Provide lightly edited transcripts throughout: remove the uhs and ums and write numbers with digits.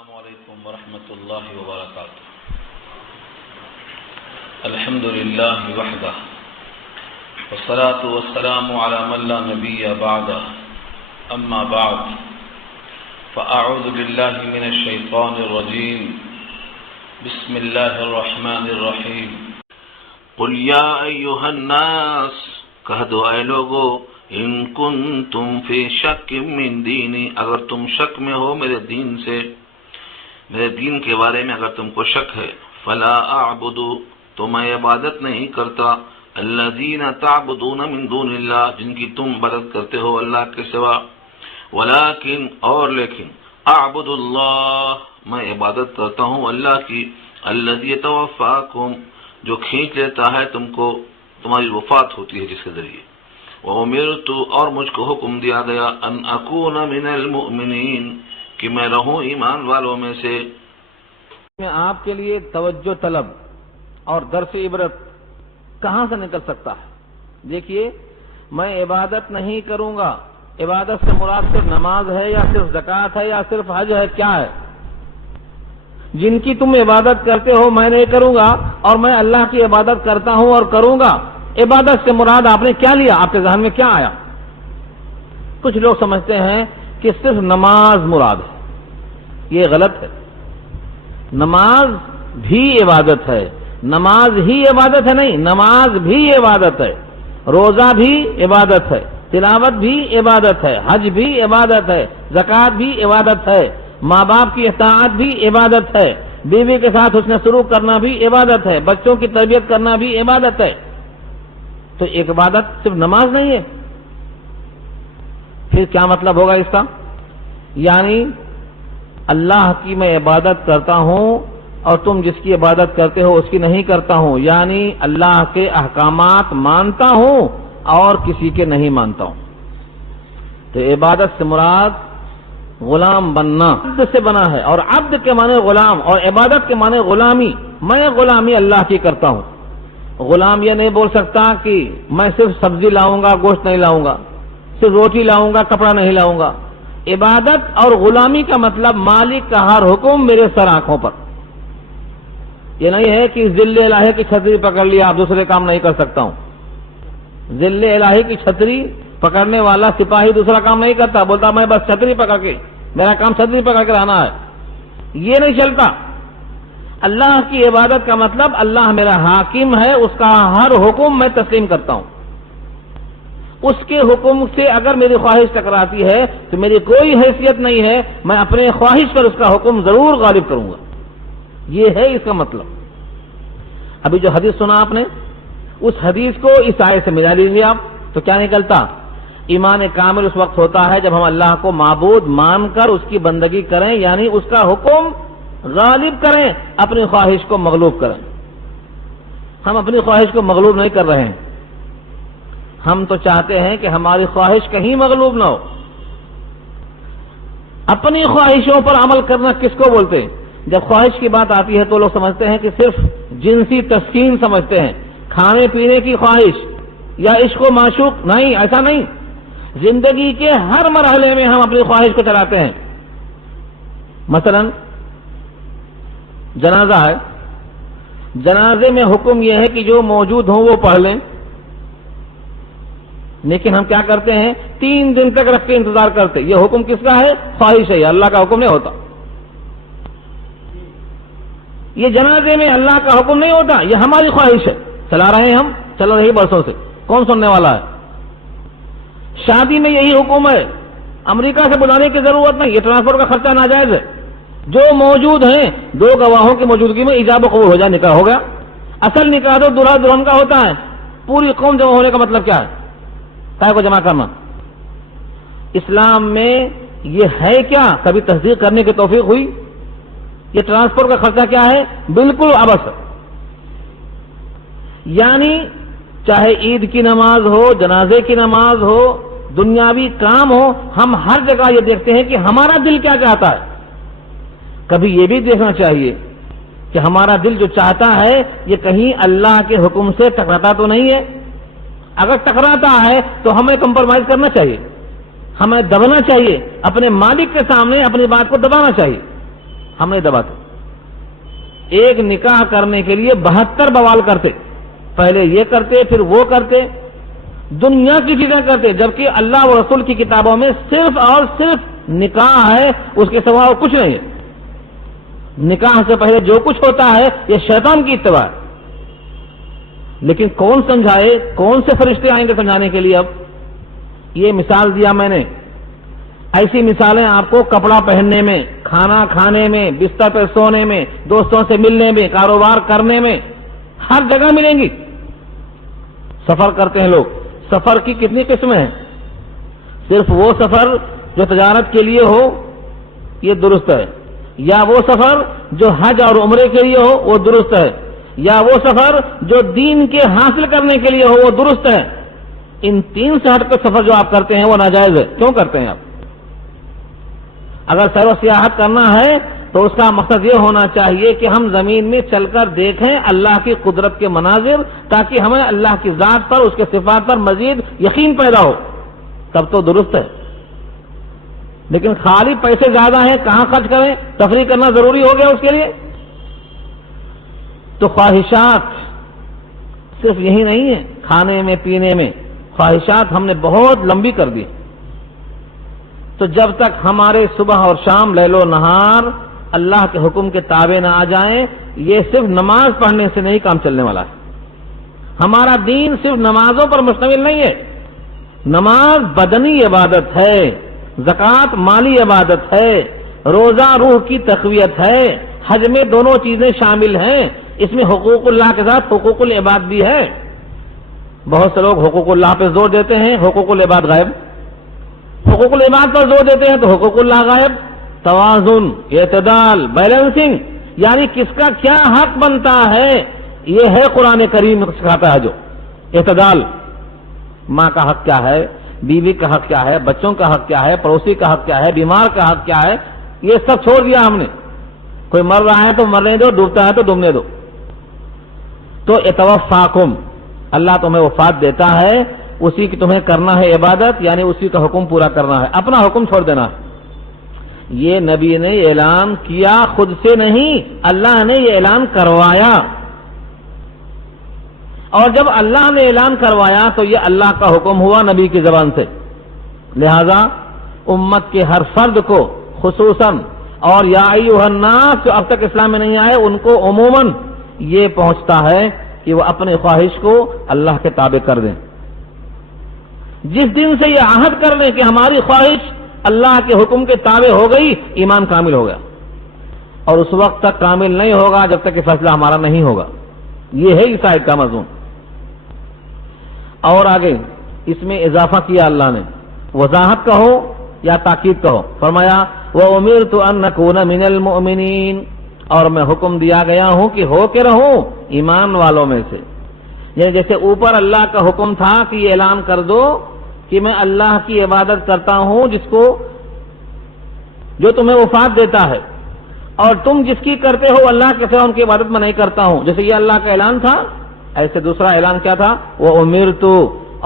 السلام علیکم ورحمۃ اللہ وبرکاتہ۔ الحمد للہ وحدہ والصلاة والسلام علی من لا نبی بعدہ، اما بعد فاعوذ باللہ من الشیطان الرجیم، بسم اللہ الرحمن الرحیم۔ قل یا ایھا الناس، کہہ دو اے لوگو، ان کنتم فی شک من دینی، اگر تم شک میں ہو میرے دین سے، میرے دین کے بارے میں اگر تم کو شک ہے، فلا اعبد، تو میں عبادت نہیں کرتا، الذین تعبدون من دون اللہ، جن کی تم عبادت کرتے ہو اللہ کے سوا، ولکن، اور لیکن، اعبد اللہ، میں عبادت کرتا ہوں اللہ کی، الذی یتوفاکم، جو کھینچ لیتا ہے تم کو، تمہاری وفات ہوتی ہے جس کے ذریعے، وَأُمِرْتُ، اور مجھ کو حکم دیا گیا، ان اکون من المؤمنین، کہ میں رہوں ایمان والوں میں سے۔ میں آپ کے لیے توجہ طلب اور درس عبرت کہاں سے نکل سکتا ہے؟ دیکھیے، میں عبادت نہیں کروں گا، عبادت سے مراد صرف نماز ہے یا صرف زکوٰۃ ہے یا صرف حج ہے، کیا ہے؟ جن کی تم عبادت کرتے ہو میں نہیں کروں گا، اور میں اللہ کی عبادت کرتا ہوں اور کروں گا۔ عبادت سے مراد آپ نے کیا لیا؟ آپ کے ذہن میں کیا آیا؟ کچھ لوگ سمجھتے ہیں کہ صرف نماز مراد ہے، یہ غلط ہے۔ نماز بھی عبادت ہے، نماز ہی عبادت ہے نہیں، نماز بھی عبادت ہے، روزہ بھی عبادت ہے، تلاوت بھی عبادت ہے، حج بھی عبادت ہے، زکوٰۃ بھی عبادت ہے، ماں باپ کی اطاعت بھی عبادت ہے، بیوی کے ساتھ حسن سلوک کرنا بھی عبادت ہے، بچوں کی تربیت کرنا بھی عبادت ہے۔ تو ایک عبادت صرف نماز نہیں ہے، پھر کیا مطلب ہوگا اس کا؟ یعنی اللہ کی میں عبادت کرتا ہوں اور تم جس کی عبادت کرتے ہو اس کی نہیں کرتا ہوں، یعنی اللہ کے احکامات مانتا ہوں اور کسی کے نہیں مانتا ہوں۔ تو عبادت سے مراد غلام بننا، عبد سے بنا ہے، اور عبد کے معنی غلام اور عبادت کے معنی غلامی۔ میں غلامی اللہ کی کرتا ہوں۔ غلام یہ نہیں بول سکتا کہ میں صرف سبزی لاؤں گا، گوشت نہیں لاؤں گا، صرف روٹی لاؤں گا، کپڑا نہیں لاؤں گا۔ عبادت اور غلامی کا مطلب مالک کا ہر حکم میرے سر آنکھوں پر۔ یہ نہیں ہے کہ ذل الہی کی چھتری پکڑ لیا آپ دوسرے کام نہیں کر سکتا ہوں۔ ذل الہی کی چھتری پکڑنے والا سپاہی دوسرا کام نہیں کرتا، بولتا میں بس چھتری پکڑ کے، میرا کام چھتری پکڑ کے رہنا ہے، یہ نہیں چلتا۔ اللہ کی عبادت کا مطلب اللہ میرا حاکم ہے، اس کا ہر حکم میں تسلیم کرتا ہوں۔ اس کے حکم سے اگر میری خواہش ٹکراتی ہے تو میری کوئی حیثیت نہیں ہے، میں اپنے خواہش پر اس کا حکم ضرور غالب کروں گا۔ یہ ہے اس کا مطلب۔ ابھی جو حدیث سنا آپ نے، اس حدیث کو اس آیت سے ملا لیجیے آپ، تو کیا نکلتا؟ ایمان کامل اس وقت ہوتا ہے جب ہم اللہ کو معبود مان کر اس کی بندگی کریں، یعنی اس کا حکم غالب کریں، اپنی خواہش کو مغلوب کریں۔ ہم اپنی خواہش کو مغلوب نہیں کر رہے ہیں، ہم تو چاہتے ہیں کہ ہماری خواہش کہیں مغلوب نہ ہو۔ اپنی خواہشوں پر عمل کرنا کس کو بولتے ہیں؟ جب خواہش کی بات آتی ہے تو لوگ سمجھتے ہیں کہ صرف جنسی تسکین سمجھتے ہیں، کھانے پینے کی خواہش یا عشق و معشوق، نہیں، ایسا نہیں۔ زندگی کے ہر مرحلے میں ہم اپنی خواہش کو چلاتے ہیں۔ مثلا جنازہ ہے، جنازے میں حکم یہ ہے کہ جو موجود ہوں وہ پڑھ لیں، لیکن ہم کیا کرتے ہیں؟ 3 دن تک رکھ کے انتظار کرتے۔ یہ حکم کس کا ہے؟ خواہش ہے، اللہ کا حکم نہیں ہوتا۔ یہ جنازے میں اللہ کا حکم نہیں ہوتا، یہ ہماری خواہش ہے، چلا رہے ہیں ہم، چل رہی برسوں سے، کون سننے والا ہے؟ شادی میں یہی حکم ہے، امریکہ سے بلانے کی ضرورت نہیں، یہ ٹرانسپورٹ کا خرچہ ناجائز ہے، جو موجود ہیں 2 گواہوں کی موجودگی میں ایجاب و قبول ہو جائے، نکاح ہو گیا۔ اصل نکاح تو دلہا دلہن کا ہوتا ہے، پوری قوم جمع ہونے کا مطلب کیا ہے؟ کائے کو جمع کرنا۔ اسلام میں یہ ہے کیا؟ کبھی تصدیق کرنے کی توفیق ہوئی؟ یہ ٹرانسپورٹ کا خرچہ کیا ہے؟ بالکل عبث۔ یعنی چاہے عید کی نماز ہو، جنازے کی نماز ہو، دنیاوی کام ہو، ہم ہر جگہ یہ دیکھتے ہیں کہ ہمارا دل کیا چاہتا ہے۔ کبھی یہ بھی دیکھنا چاہیے کہ ہمارا دل جو چاہتا ہے یہ کہیں اللہ کے حکم سے ٹکراتا تو نہیں ہے۔ اگر ٹکراتا ہے تو ہمیں کمپرومائز کرنا چاہیے، ہمیں دبنا چاہیے، اپنے مالک کے سامنے اپنی بات کو دبانا چاہیے۔ ہم نہیں دباتے. ایک نکاح کرنے کے لیے 72 بوال کرتے, پہلے یہ کرتے پھر وہ کرتے, دنیا کی چیزیں کرتے, جبکہ اللہ و رسول کی کتابوں میں صرف اور صرف نکاح ہے, اس کے سوا اور کچھ نہیں ہے. نکاح سے پہلے جو کچھ ہوتا ہے یہ شیطان کی اتباع ہے. لیکن کون سمجھائے, کون سے فرشتے آئیں گے سمجھانے کے لیے؟ اب یہ مثال دیا میں نے, ایسی مثالیں آپ کو کپڑا پہننے میں, کھانا کھانے میں, بستر پہ سونے میں, دوستوں سے ملنے میں, کاروبار کرنے میں, ہر جگہ ملیں گی. سفر کرتے ہیں لوگ, سفر کی کتنی قسمیں ہیں؟ صرف وہ سفر جو تجارت کے لیے ہو یہ درست ہے, یا وہ سفر جو حج اور عمرے کے لیے ہو وہ درست ہے, یا وہ سفر جو دین کے حاصل کرنے کے لیے ہو وہ درست ہے. ان تین سے ہٹ کر سفر جو آپ کرتے ہیں وہ ناجائز ہے. کیوں کرتے ہیں آپ؟ اگر سیر و سیاحت کرنا ہے تو اس کا مقصد یہ ہونا چاہیے کہ ہم زمین میں چل کر دیکھیں اللہ کی قدرت کے مناظر, تاکہ ہمیں اللہ کی ذات پر, اس کے صفات پر مزید یقین پیدا ہو, تب تو درست ہے. لیکن خالی پیسے زیادہ ہیں, کہاں خرچ کریں؟ تفریح کرنا ضروری ہو گیا اس کے لیے. تو خواہشات صرف یہی نہیں ہے, کھانے میں پینے میں خواہشات ہم نے بہت لمبی کر دی. تو جب تک ہمارے صبح اور شام لیل و نہار اللہ کے حکم کے تابع نہ آ جائیں, یہ صرف نماز پڑھنے سے نہیں کام چلنے والا ہے. ہمارا دین صرف نمازوں پر مشتمل نہیں ہے. نماز بدنی عبادت ہے, زکوٰۃ مالی عبادت ہے, روزہ روح کی تقویت ہے, حج میں دونوں چیزیں شامل ہیں. اس میں حقوق اللہ کے ساتھ حقوق العباد بھی ہے. بہت سے لوگ حقوق اللہ پہ زور دیتے ہیں, حقوق العباد غائب. حقوق العباد پر زور دیتے ہیں تو حقوق اللہ غائب. توازن, اعتدال, بیلنسنگ, یعنی کس کا کیا حق بنتا ہے, یہ ہے قرآن کریم سکھاتا ہے. جو اعتدال, ماں کا حق کیا ہے, بیوی کا حق کیا ہے, بچوں کا حق کیا ہے, پڑوسی کا حق کیا ہے, بیمار کا حق کیا ہے, یہ سب چھوڑ دیا ہم نے. کوئی مر رہا ہے تو مرنے دو, ڈوبتا ہے تو ڈوبنے دو. تو اتوفاکم, اللہ تمہیں وفات دیتا ہے, اسی کی تمہیں کرنا ہے عبادت, یعنی اسی کا حکم پورا کرنا ہے, اپنا حکم چھوڑ دینا ہے. یہ نبی نے اعلان کیا, خود سے نہیں, اللہ نے یہ اعلان کروایا. اور جب اللہ نے اعلان کروایا تو یہ اللہ کا حکم ہوا نبی کی زبان سے. لہذا امت کے ہر فرد کو خصوصاً, اور یا ایھا الناس جو اب تک اسلام میں نہیں آئے ان کو عموماً یہ پہنچتا ہے کہ وہ اپنی خواہش کو اللہ کے تابع کر دیں. جس دن سے یہ عہد کر لیں کہ ہماری خواہش اللہ کے حکم کے تابع ہو گئی, ایمان کامل ہو گیا. اور اس وقت تک کامل نہیں ہوگا جب تک کہ فیصلہ ہمارا نہیں ہوگا. یہ ہے اس آیت کا مضمون. اور آگے اس میں اضافہ کیا اللہ نے, وضاحت کہو یا تاکید کہو, فرمایا وَأُمِرْتُ أَن أَكُونَ مِنَ الْمُؤْمِنِينَ, اور میں حکم دیا گیا ہوں کہ ہو کے رہوں ایمان والوں میں سے. یعنی جیسے اوپر اللہ کا حکم تھا کہ یہ اعلان کر دو کہ میں اللہ کی عبادت کرتا ہوں جس کو جو تمہیں وفات دیتا ہے, اور تم جس کی کرتے ہو اللہ کے سوا ان کی عبادت میں نہیں کرتا ہوں. جیسے یہ اللہ کا اعلان تھا, ایسے دوسرا اعلان کیا تھا, وہ امرتو,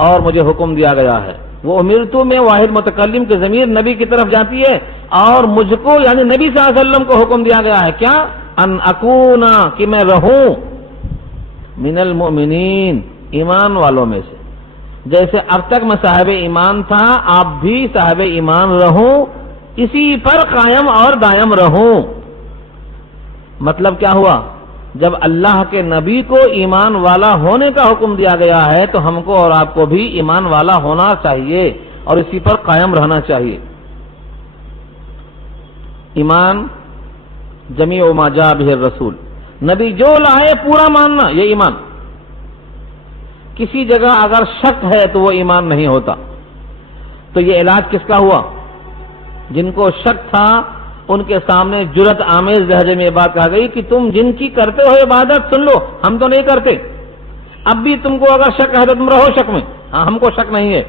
اور مجھے حکم دیا گیا ہے. وہ امرتو میں واحد متکلم کی ضمیر نبی کی طرف جاتی ہے, اور مجھ کو یعنی نبی صلی اللہ علیہ وسلم کو حکم دیا گیا ہے کیا, ان اکونا, کہ میں رہوں, من المؤمنین, ایمان والوں میں سے. جیسے اب تک میں صاحب ایمان تھا, آپ بھی صاحب ایمان رہوں, اسی پر قائم اور دائم رہوں. مطلب کیا ہوا, جب اللہ کے نبی کو ایمان والا ہونے کا حکم دیا گیا ہے تو ہم کو اور آپ کو بھی ایمان والا ہونا چاہیے اور اسی پر قائم رہنا چاہیے. ایمان جمیع ما جاء بہ الرسول, نبی جو لائے پورا ماننا, یہ ایمان. کسی جگہ اگر شک ہے تو وہ ایمان نہیں ہوتا. تو یہ علاج کس کا ہوا, جن کو شک تھا ان کے سامنے جرأت آمیز لہجے میں یہ بات کہا گئی کہ تم جن کی کرتے ہو عبادت سن لو, ہم تو نہیں کرتے. اب بھی تم کو اگر شک ہے تو تم رہو شک میں, ہم کو شک نہیں ہے.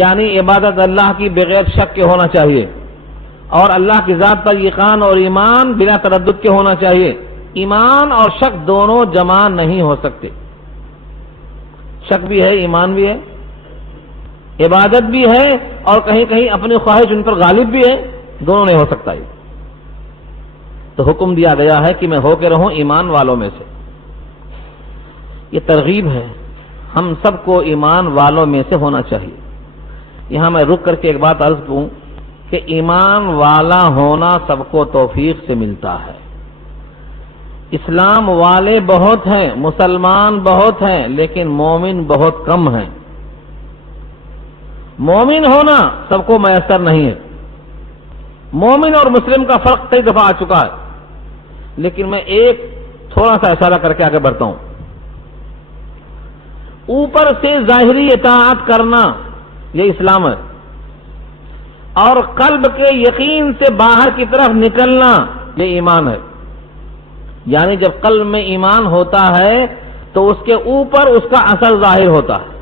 یعنی عبادت اللہ کی بغیر شک کے ہونا چاہیے, اور اللہ کی ذات پر یقین اور ایمان بلا تردد کے ہونا چاہیے. ایمان اور شک دونوں جمع نہیں ہو سکتے. شک بھی ہے, ایمان بھی ہے, عبادت بھی ہے, اور کہیں کہیں اپنی خواہش ان پر غالب بھی ہے, دونوں نہیں ہو سکتا. تو حکم دیا گیا ہے کہ میں ہو کے رہوں ایمان والوں میں سے. یہ ترغیب ہے، ہم سب کو ایمان والوں میں سے ہونا چاہیے. یہاں میں رک کر کے ایک بات عرض کروں کہ ایمان والا ہونا سب کو توفیق سے ملتا ہے. اسلام والے بہت ہیں، مسلمان بہت ہیں، لیکن مومن بہت کم ہیں. مومن ہونا سب کو میسر نہیں ہے. مومن اور مسلم کا فرق کئی دفعہ آ چکا ہے، لیکن میں ایک تھوڑا سا اشارہ کر کے آگے بڑھتا ہوں. اوپر سے ظاہری اطاعت کرنا یہ اسلام ہے، اور قلب کے یقین سے باہر کی طرف نکلنا یہ ایمان ہے. یعنی جب قلب میں ایمان ہوتا ہے تو اس کے اوپر اس کا اثر ظاہر ہوتا ہے.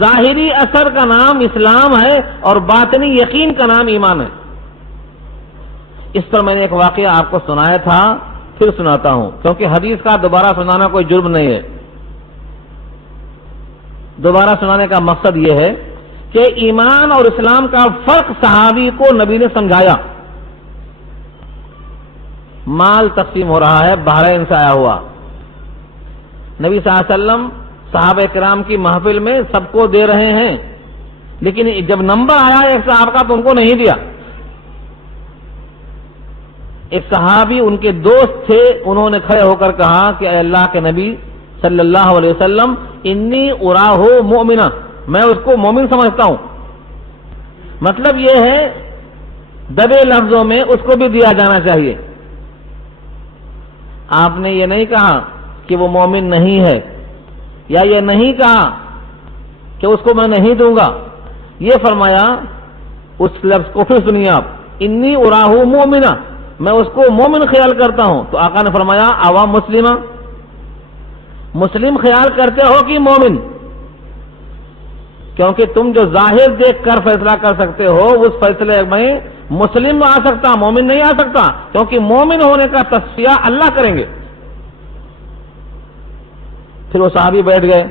ظاہری اثر کا نام اسلام ہے اور باطنی یقین کا نام ایمان ہے. اس پر میں نے ایک واقعہ آپ کو سنایا تھا، پھر سناتا ہوں، کیونکہ حدیث کا دوبارہ سنانا کوئی جرم نہیں ہے. دوبارہ سنانے کا مقصد یہ ہے کہ ایمان اور اسلام کا فرق صحابی کو نبی نے سمجھایا. مال تقسیم ہو رہا ہے، بحرین سے آیا ہوا. نبی صلی اللہ علیہ وسلم صحابہ کرام کی محفل میں سب کو دے رہے ہیں، لیکن جب نمبر آیا ایک صحابہ کا تو ان کو نہیں دیا. ایک صحابی ان کے دوست تھے، انہوں نے کھڑے ہو کر کہا کہ اے اللہ کے نبی صلی اللہ علیہ وسلم، انی اراہ مؤمنا، میں اس کو مومن سمجھتا ہوں. مطلب یہ ہے دبے لفظوں میں اس کو بھی دیا جانا چاہیے. آپ نے یہ نہیں کہا کہ وہ مومن نہیں ہے، یا یہ نہیں کہا کہ اس کو میں نہیں دوں گا. یہ فرمایا، اس لفظ کو پھر سنیے آپ، انی اراہ مؤمنا، میں اس کو مومن خیال کرتا ہوں. تو آقا نے فرمایا عوام مسلمہ، مسلم خیال کرتے ہو کہ مومن؟ کیونکہ تم جو ظاہر دیکھ کر فیصلہ کر سکتے ہو اس فیصلے میں مسلم آ سکتا، مومن نہیں آ سکتا، کیونکہ مومن ہونے کا تصفیہ اللہ کریں گے. پھر وہ صحابی بیٹھ گئے.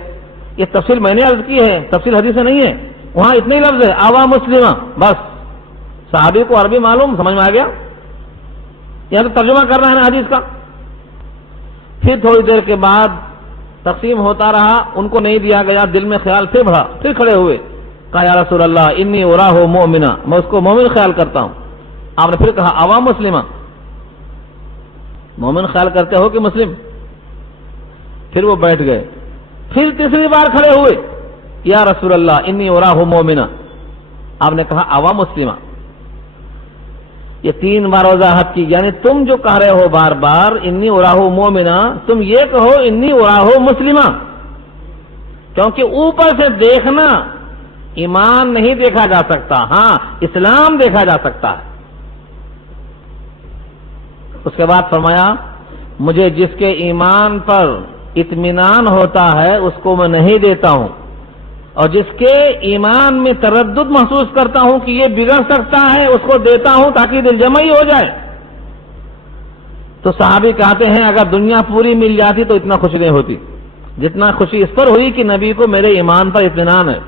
یہ تفصیل میں نے عرض کی ہے، تفصیل حدیث سے نہیں ہے، وہاں اتنے ہی لفظ ہے عوام مسلمہ بس. صحابی کو عربی معلوم، سمجھ میں آ گیا. یہاں تو ترجمہ کر رہا ہے نا حدیث کا. پھر تھوڑی دیر کے بعد تقسیم ہوتا رہا، ان کو نہیں دیا گیا. دل میں خیال پھر بڑھا، پھر کھڑے ہوئے، کہا یا رسول اللہ انی اراہ مؤمنا، میں اس کو مومن خیال کرتا ہوں. آپ نے پھر کہا عوام مسلمہ، مومن خیال کرتے ہو کہ مسلم؟ پھر وہ بیٹھ گئے. پھر تیسری بار کھڑے ہوئے، یا رسول اللہ انی اراہ مؤمنا، آپ نے کہا عوام مسلمہ. یہ 3 بار وضاحت کی. یعنی تم جو کہہ رہے ہو بار بار انی اراہ مؤمنا، تم یہ کہو انی اراہ مسلمہ، کیونکہ اوپر سے دیکھنا ایمان نہیں دیکھا جا سکتا، ہاں اسلام دیکھا جا سکتا ہے. اس کے بعد فرمایا مجھے جس کے ایمان پر اطمینان ہوتا ہے اس کو میں نہیں دیتا ہوں، اور جس کے ایمان میں تردد محسوس کرتا ہوں کہ یہ بگڑ سکتا ہے اس کو دیتا ہوں تاکہ دل جمعی ہو جائے. تو صحابی کہتے ہیں اگر دنیا پوری مل جاتی تو اتنا خوشی نہیں ہوتی جتنا خوشی اس پر ہوئی کہ نبی کو میرے ایمان پر اطمینان ہے.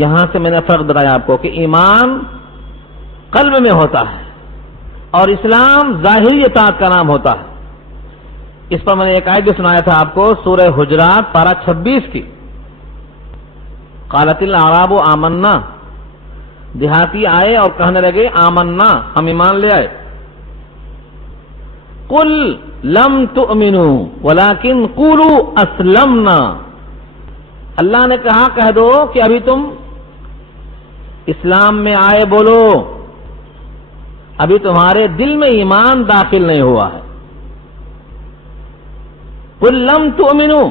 یہاں سے میں نے فرق بتایا آپ کو کہ ایمان قلب میں ہوتا ہے اور اسلام ظاہری اطاعت کا نام ہوتا ہے. اس پر میں نے ایک آیت بھی سنایا تھا آپ کو، سورہ حجرات پارہ 26 کی. قالت الاعراب آمنا، دیہاتی آئے اور کہنے لگے آمنا، ہم ایمان لے آئے. قل لم تؤمنوا ولكن قولوا اسلمنا، اللہ نے کہا کہہ دو کہ ابھی تم اسلام میں آئے بولو، ابھی تمہارے دل میں ایمان داخل نہیں ہوا ہے. قل لم تؤمنوا،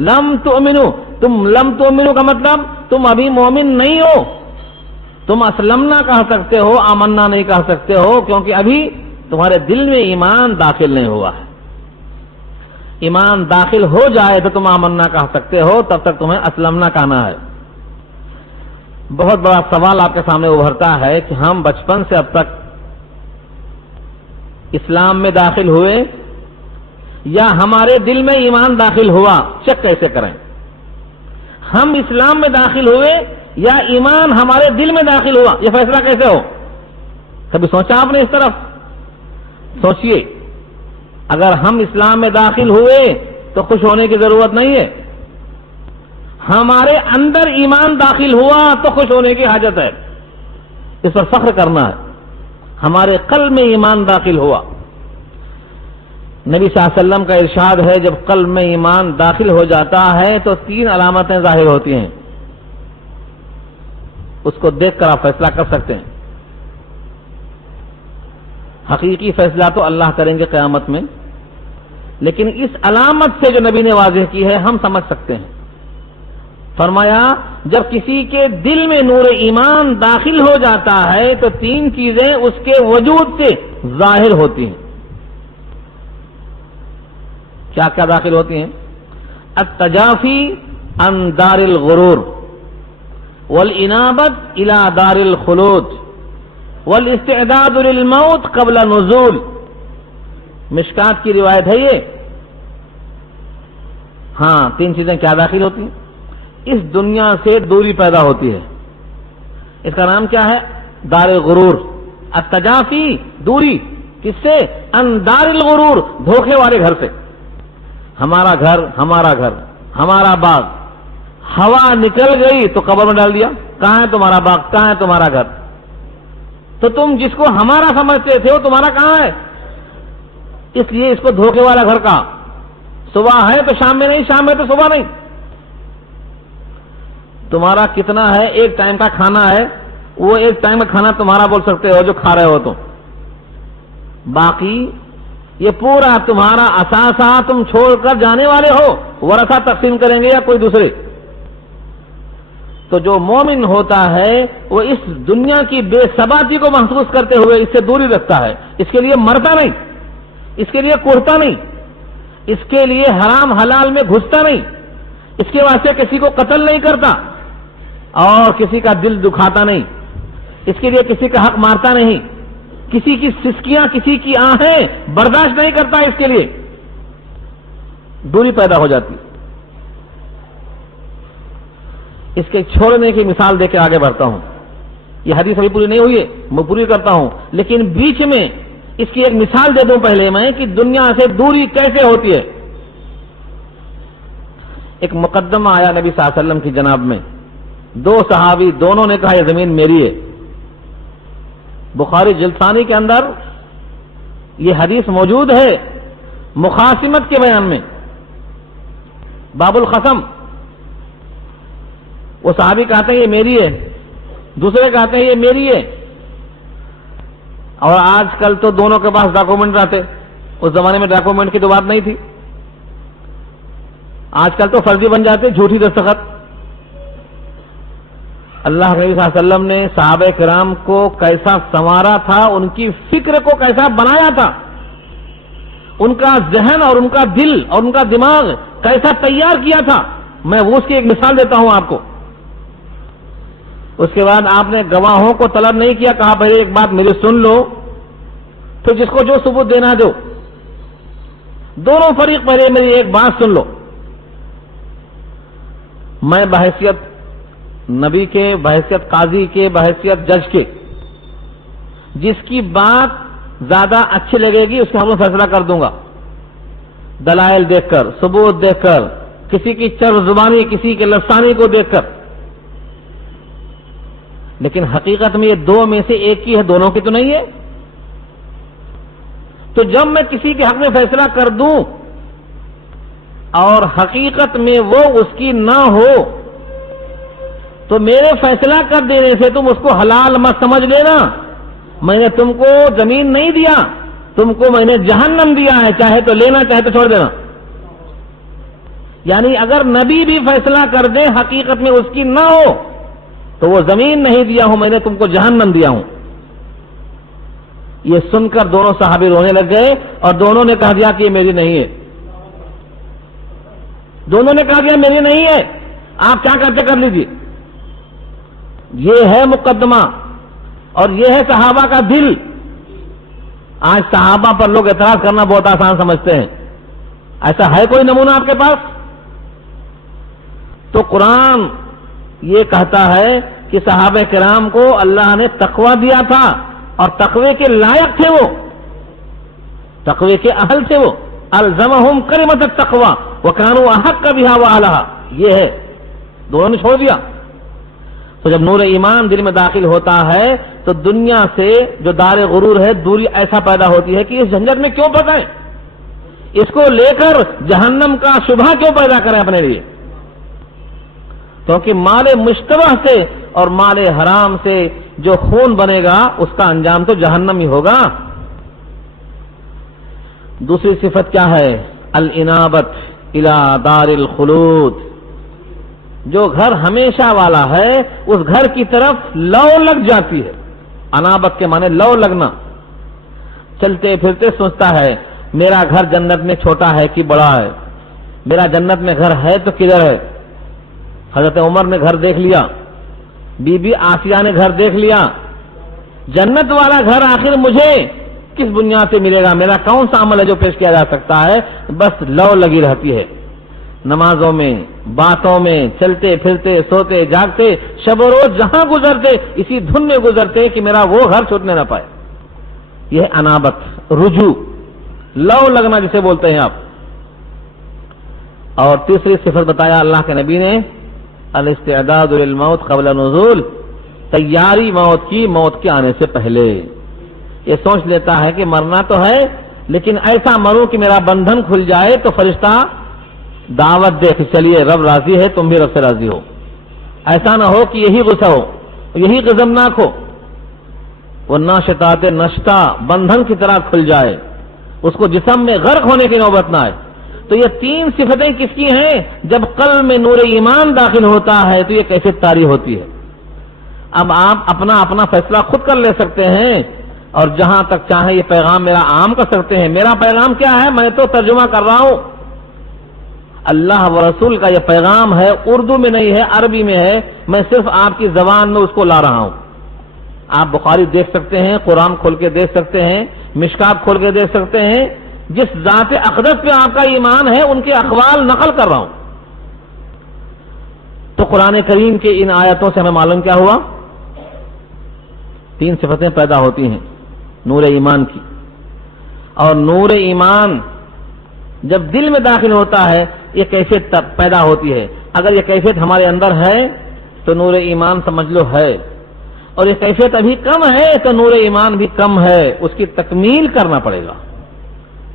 لم تؤمنوا، تم لم تؤمنوا کا مطلب تم ابھی مومن نہیں ہو. تم اسلمنا کہہ سکتے ہو، آمنا نہیں کہہ سکتے ہو، کیونکہ ابھی تمہارے دل میں ایمان داخل نہیں ہوا ہے. ایمان داخل ہو جائے تو تم آمنا کہہ سکتے ہو، تب تک تمہیں اسلمنا کہنا ہے. بہت بڑا سوال آپ کے سامنے ابھرتا ہے کہ ہم بچپن سے اب تک اسلام میں داخل ہوئے یا ہمارے دل میں ایمان داخل ہوا، چیک کیسے کریں؟ ہم اسلام میں داخل ہوئے یا ایمان ہمارے دل میں داخل ہوا؟ یہ فیصلہ کیسے ہو؟ کبھی سوچا آپ نے اس طرف؟ سوچئے، اگر ہم اسلام میں داخل ہوئے تو خوش ہونے کی ضرورت نہیں ہے، ہمارے اندر ایمان داخل ہوا تو خوش ہونے کی حاجت ہے، اس پر فخر کرنا ہے، ہمارے قلب میں ایمان داخل ہوا۔ نبی صلی اللہ علیہ وسلم کا ارشاد ہے جب قلب میں ایمان داخل ہو جاتا ہے تو 3 علامتیں ظاہر ہوتی ہیں، اس کو دیکھ کر آپ فیصلہ کر سکتے ہیں۔ حقیقی فیصلہ تو اللہ کریں گے قیامت میں، لیکن اس علامت سے جو نبی نے واضح کی ہے ہم سمجھ سکتے ہیں۔ فرمایا جب کسی کے دل میں نور ایمان داخل ہو جاتا ہے تو 3 چیزیں اس کے وجود سے ظاہر ہوتی ہیں۔ کیا کیا داخل ہوتی ہیں؟ التجافی عن دار الغرور والانابت الى دار الخلود والاستعداد للموت قبل نزول۔ مشکات کی روایت ہے یہ۔ ہاں، 3 چیزیں کیا داخل ہوتی ہیں؟ اس دنیا سے دوری پیدا ہوتی ہے، اس کا نام کیا ہے؟ دار غرور۔ التجافی، دوری، کس سے؟ ان دار الغرور، دھوکے والے گھر سے۔ ہمارا گھر، ہمارا باغ، ہوا نکل گئی تو قبر میں ڈال دیا۔ کہاں ہے تمہارا باغ؟ کہاں ہے تمہارا گھر؟ تو تم جس کو ہمارا سمجھتے تھے وہ تمہارا کہاں ہے؟ اس لیے اس کو دھوکے والا گھر کہا۔ صبح ہے تو شام میں نہیں، شام ہے تو صبح نہیں۔ تمہارا کتنا ہے؟ ایک ٹائم کا کھانا ہے، وہ ایک ٹائم کا کھانا تمہارا بول سکتے ہو جو کھا رہے ہو تم، باقی یہ پورا تمہارا اثاثہ تم چھوڑ کر جانے والے ہو، ورثہ تقسیم کریں گے یا کوئی دوسرے۔ تو جو مومن ہوتا ہے وہ اس دنیا کی بے ثباتی کو محسوس کرتے ہوئے اس سے دوری رکھتا ہے، اس کے لیے مرتا نہیں، اس کے لیے کوڑتا نہیں، اس کے لیے حرام حلال میں گھستا نہیں، اس کے واسطے کسی کو قتل نہیں کرتا اور کسی کا دل دکھاتا نہیں، اس کے لیے کسی کا حق مارتا نہیں، کسی کی سسکیاں، کسی کی آہیں برداشت نہیں کرتا، اس کے لیے دوری پیدا ہو جاتی۔ اس کے چھوڑنے کی مثال دے کے آگے بڑھتا ہوں۔ یہ حدیث ابھی پوری نہیں ہوئی ہے، میں پوری کرتا ہوں، لیکن بیچ میں اس کی ایک مثال دے دوں پہلے میں کہ دنیا سے دوری کیسے ہوتی ہے۔ ایک مقدمہ آیا نبی صلی اللہ علیہ وسلم کی جناب میں، 2 صحابی، دونوں نے کہا یہ زمین میری ہے۔ بخاری جلد ثانی کے اندر یہ حدیث موجود ہے مخاصمت کے بیان میں، باب الخصم۔ وہ صحابی کہتے ہیں یہ میری ہے، دوسرے کہتے ہیں یہ میری ہے۔ اور آج کل تو دونوں کے پاس ڈاکومنٹ رہتے، اس زمانے میں ڈاکومنٹ کی تو بات نہیں تھی، آج کل تو فرضی بن جاتے، جھوٹی دستخط۔ اللہ کے نبی صلی اللہ علیہ وسلم نے صحابہ کرام کو کیسا سنوارا تھا، ان کی فکر کو کیسا بنایا تھا، ان کا ذہن اور ان کا دل اور ان کا دماغ کیسا تیار کیا تھا، میں وہ اس کی ایک مثال دیتا ہوں آپ کو۔ اس کے بعد آپ نے گواہوں کو طلب نہیں کیا، کہا پہلے ایک بات میری سن لو، تو جس کو جو ثبوت دینا دو، دونوں فریق پہلے میری ایک بات سن لو۔ میں بحیثیت نبی کے، بحیثیت قاضی کے، بحیثیت جج کے، جس کی بات زیادہ اچھی لگے گی اس کا ہم فیصلہ کر دوں گا، دلائل دیکھ کر، ثبوت دیکھ کر، کسی کی چر زبانی، کسی کے لسانی کو دیکھ کر۔ لیکن حقیقت میں یہ 2 میں سے ایک کی ہے، دونوں کی تو نہیں ہے۔ تو جب میں کسی کے حق میں فیصلہ کر دوں اور حقیقت میں وہ اس کی نہ ہو تو میرے فیصلہ کر دینے سے تم اس کو حلال مت سمجھ لینا۔ میں نے تم کو زمین نہیں دیا، تم کو میں نے جہنم دیا ہے، چاہے تو لینا چاہے تو چھوڑ دینا۔ یعنی اگر نبی بھی فیصلہ کر دے حقیقت میں اس کی نہ ہو تو وہ زمین نہیں دیا ہوں، میں نے تم کو جہنم دیا ہوں۔ یہ سن کر دونوں صحابی رونے لگ گئے اور دونوں نے کہا دیا کہ یہ میری نہیں ہے، دونوں نے کہا دیا میری نہیں ہے، آپ کیا کرتے کر لیجیے۔ یہ ہے مقدمہ اور یہ ہے صحابہ کا دل۔ آج صحابہ پر لوگ اعتراض کرنا بہت آسان سمجھتے ہیں، ایسا ہے کوئی نمونہ آپ کے پاس؟ تو قرآن یہ کہتا ہے کہ صحابہ کرام کو اللہ نے تقوی دیا تھا اور تقوی کے لائق تھے، وہ تقوی کے اہل تھے، وہ الزمہم کلمۃ التقوی وکانوا احق بها واہلھا، یہ ہے، دونوں نے چھوڑ دیا۔ تو جب نور ایمان دل میں داخل ہوتا ہے تو دنیا سے جو دار غرور ہے دوری ایسا پیدا ہوتی ہے کہ اس جھنجٹ میں کیوں پھنسے، اس کو لے کر جہنم کا شبہ کیوں پیدا کریں اپنے لیے، کیونکہ مال مشتبہ سے اور مال حرام سے جو خون بنے گا اس کا انجام تو جہنم ہی ہوگا۔ دوسری صفت کیا ہے؟ الانابت الی دار الخلود، جو گھر ہمیشہ والا ہے اس گھر کی طرف لو لگ جاتی ہے۔ انابت کے معنی لو لگنا، چلتے پھرتے سوچتا ہے میرا گھر جنت میں چھوٹا ہے کہ بڑا ہے، میرا جنت میں گھر ہے تو کدھر ہے۔ حضرت عمر نے گھر دیکھ لیا، بی بی آسیہ نے گھر دیکھ لیا، جنت والا گھر آخر مجھے کس بنیاد سے ملے گا، میرا کون سا عمل ہے جو پیش کیا جا سکتا ہے، بس لو لگی رہتی ہے، نمازوں میں، باتوں میں، چلتے پھرتے سوتے جاگتے شب و روز جہاں گزرتے اسی دھن میں گزرتے کہ میرا وہ گھر چھوٹنے نہ پائے۔ یہ انابت، رجوع، لو لگنا جسے بولتے ہیں آپ۔ اور تیسری صفت بتایا اللہ کے نبی نے، الاستعداد للموت قبل نزول، تیاری موت کی، موت کے آنے سے پہلے۔ یہ سوچ لیتا ہے کہ مرنا تو ہے لیکن ایسا مروں کہ میرا بندھن کھل جائے تو فرشتہ دعوت دے کہ چلیے رب راضی ہے، تم بھی رب سے راضی ہو، ایسا نہ ہو کہ یہی غصہ ہو، یہی غضبناک ہو، ورنہ شتات نشتا بندھن کی طرح کھل جائے، اس کو جسم میں غرق ہونے کی نوبت نہ آئے۔ تو یہ تین صفتیں کس کی ہیں؟ جب قلب میں نور ایمان داخل ہوتا ہے تو یہ کیفیت طاری ہوتی ہے۔ اب آپ اپنا اپنا فیصلہ خود کر لے سکتے ہیں اور جہاں تک چاہیں یہ پیغام میرا عام کر سکتے ہیں۔ میرا پیغام کیا ہے؟ میں تو ترجمہ کر رہا ہوں، اللہ و رسول کا یہ پیغام ہے، اردو میں نہیں ہے، عربی میں ہے، میں صرف آپ کی زبان میں اس کو لا رہا ہوں۔ آپ بخاری دیکھ سکتے ہیں، قرآن کھول کے دیکھ سکتے ہیں، مشکات کھول کے دیکھ سکتے ہیں، جس ذات اقدس پہ آپ کا ایمان ہے ان کے اقوال نقل کر رہا ہوں۔ تو قرآن کریم کے ان آیتوں سے ہمیں معلوم کیا ہوا؟ تین صفتیں پیدا ہوتی ہیں نور ایمان کی، اور نور ایمان جب دل میں داخل ہوتا ہے یہ کیفیت پیدا ہوتی ہے۔ اگر یہ کیفیت ہمارے اندر ہے تو نور ایمان سمجھ لو ہے، اور یہ کیفیت ابھی کم ہے تو نور ایمان بھی کم ہے، اس کی تکمیل کرنا پڑے گا۔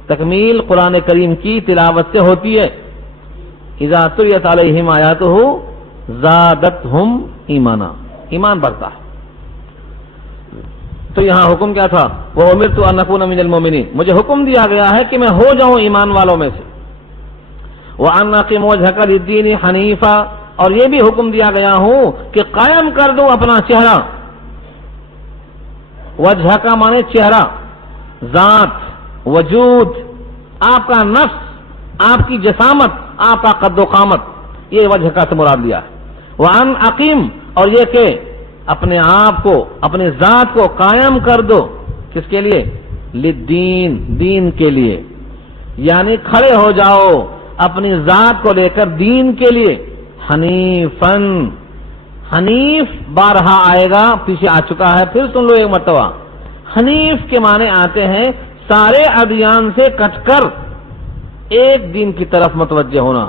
تکمیل قرآن کریم کی تلاوت سے ہوتی ہے۔ اذا تلیت علیہم آیاتہ زادتہم ایمانا، ایمان بڑھتا ہے۔ تو یہاں حکم کیا تھا؟ وَأُمِرْتُ أَنْ أَكُونَ مِنَ الْمُؤْمِنِينَ، مجھے حکم دیا گیا ہے کہ میں ہو جاؤں ایمان والوں میں سے۔ وَأَنْ أَقِمْ وَجْهَكَ لِلدِّينِ حَنِيفًا، اور یہ بھی حکم دیا گیا ہوں کہ قائم کر دو اپنا چہرہ، وجہ کا معنی چہرہ، ذات، وجود، آپ کا نفس، آپ کی جسامت، آپ کا قد و قامت، یہ وجہ کا سے مراد لیا ہے۔ وَأَنْ أَقِمْ، اور یہ کہ اپنے آپ کو، اپنے ذات کو قائم کر دو، کس کے لیے؟ للدین، دین کے لیے، یعنی کھڑے ہو جاؤ اپنی ذات کو لے کر دین کے لیے۔ حنیفن، حنیف بارہا آئے گا، پیچھے آ چکا ہے، پھر سن لو ایک مرتبہ۔ حنیف کے معنی آتے ہیں سارے ادیان سے کٹ کر ایک دین کی طرف متوجہ ہونا،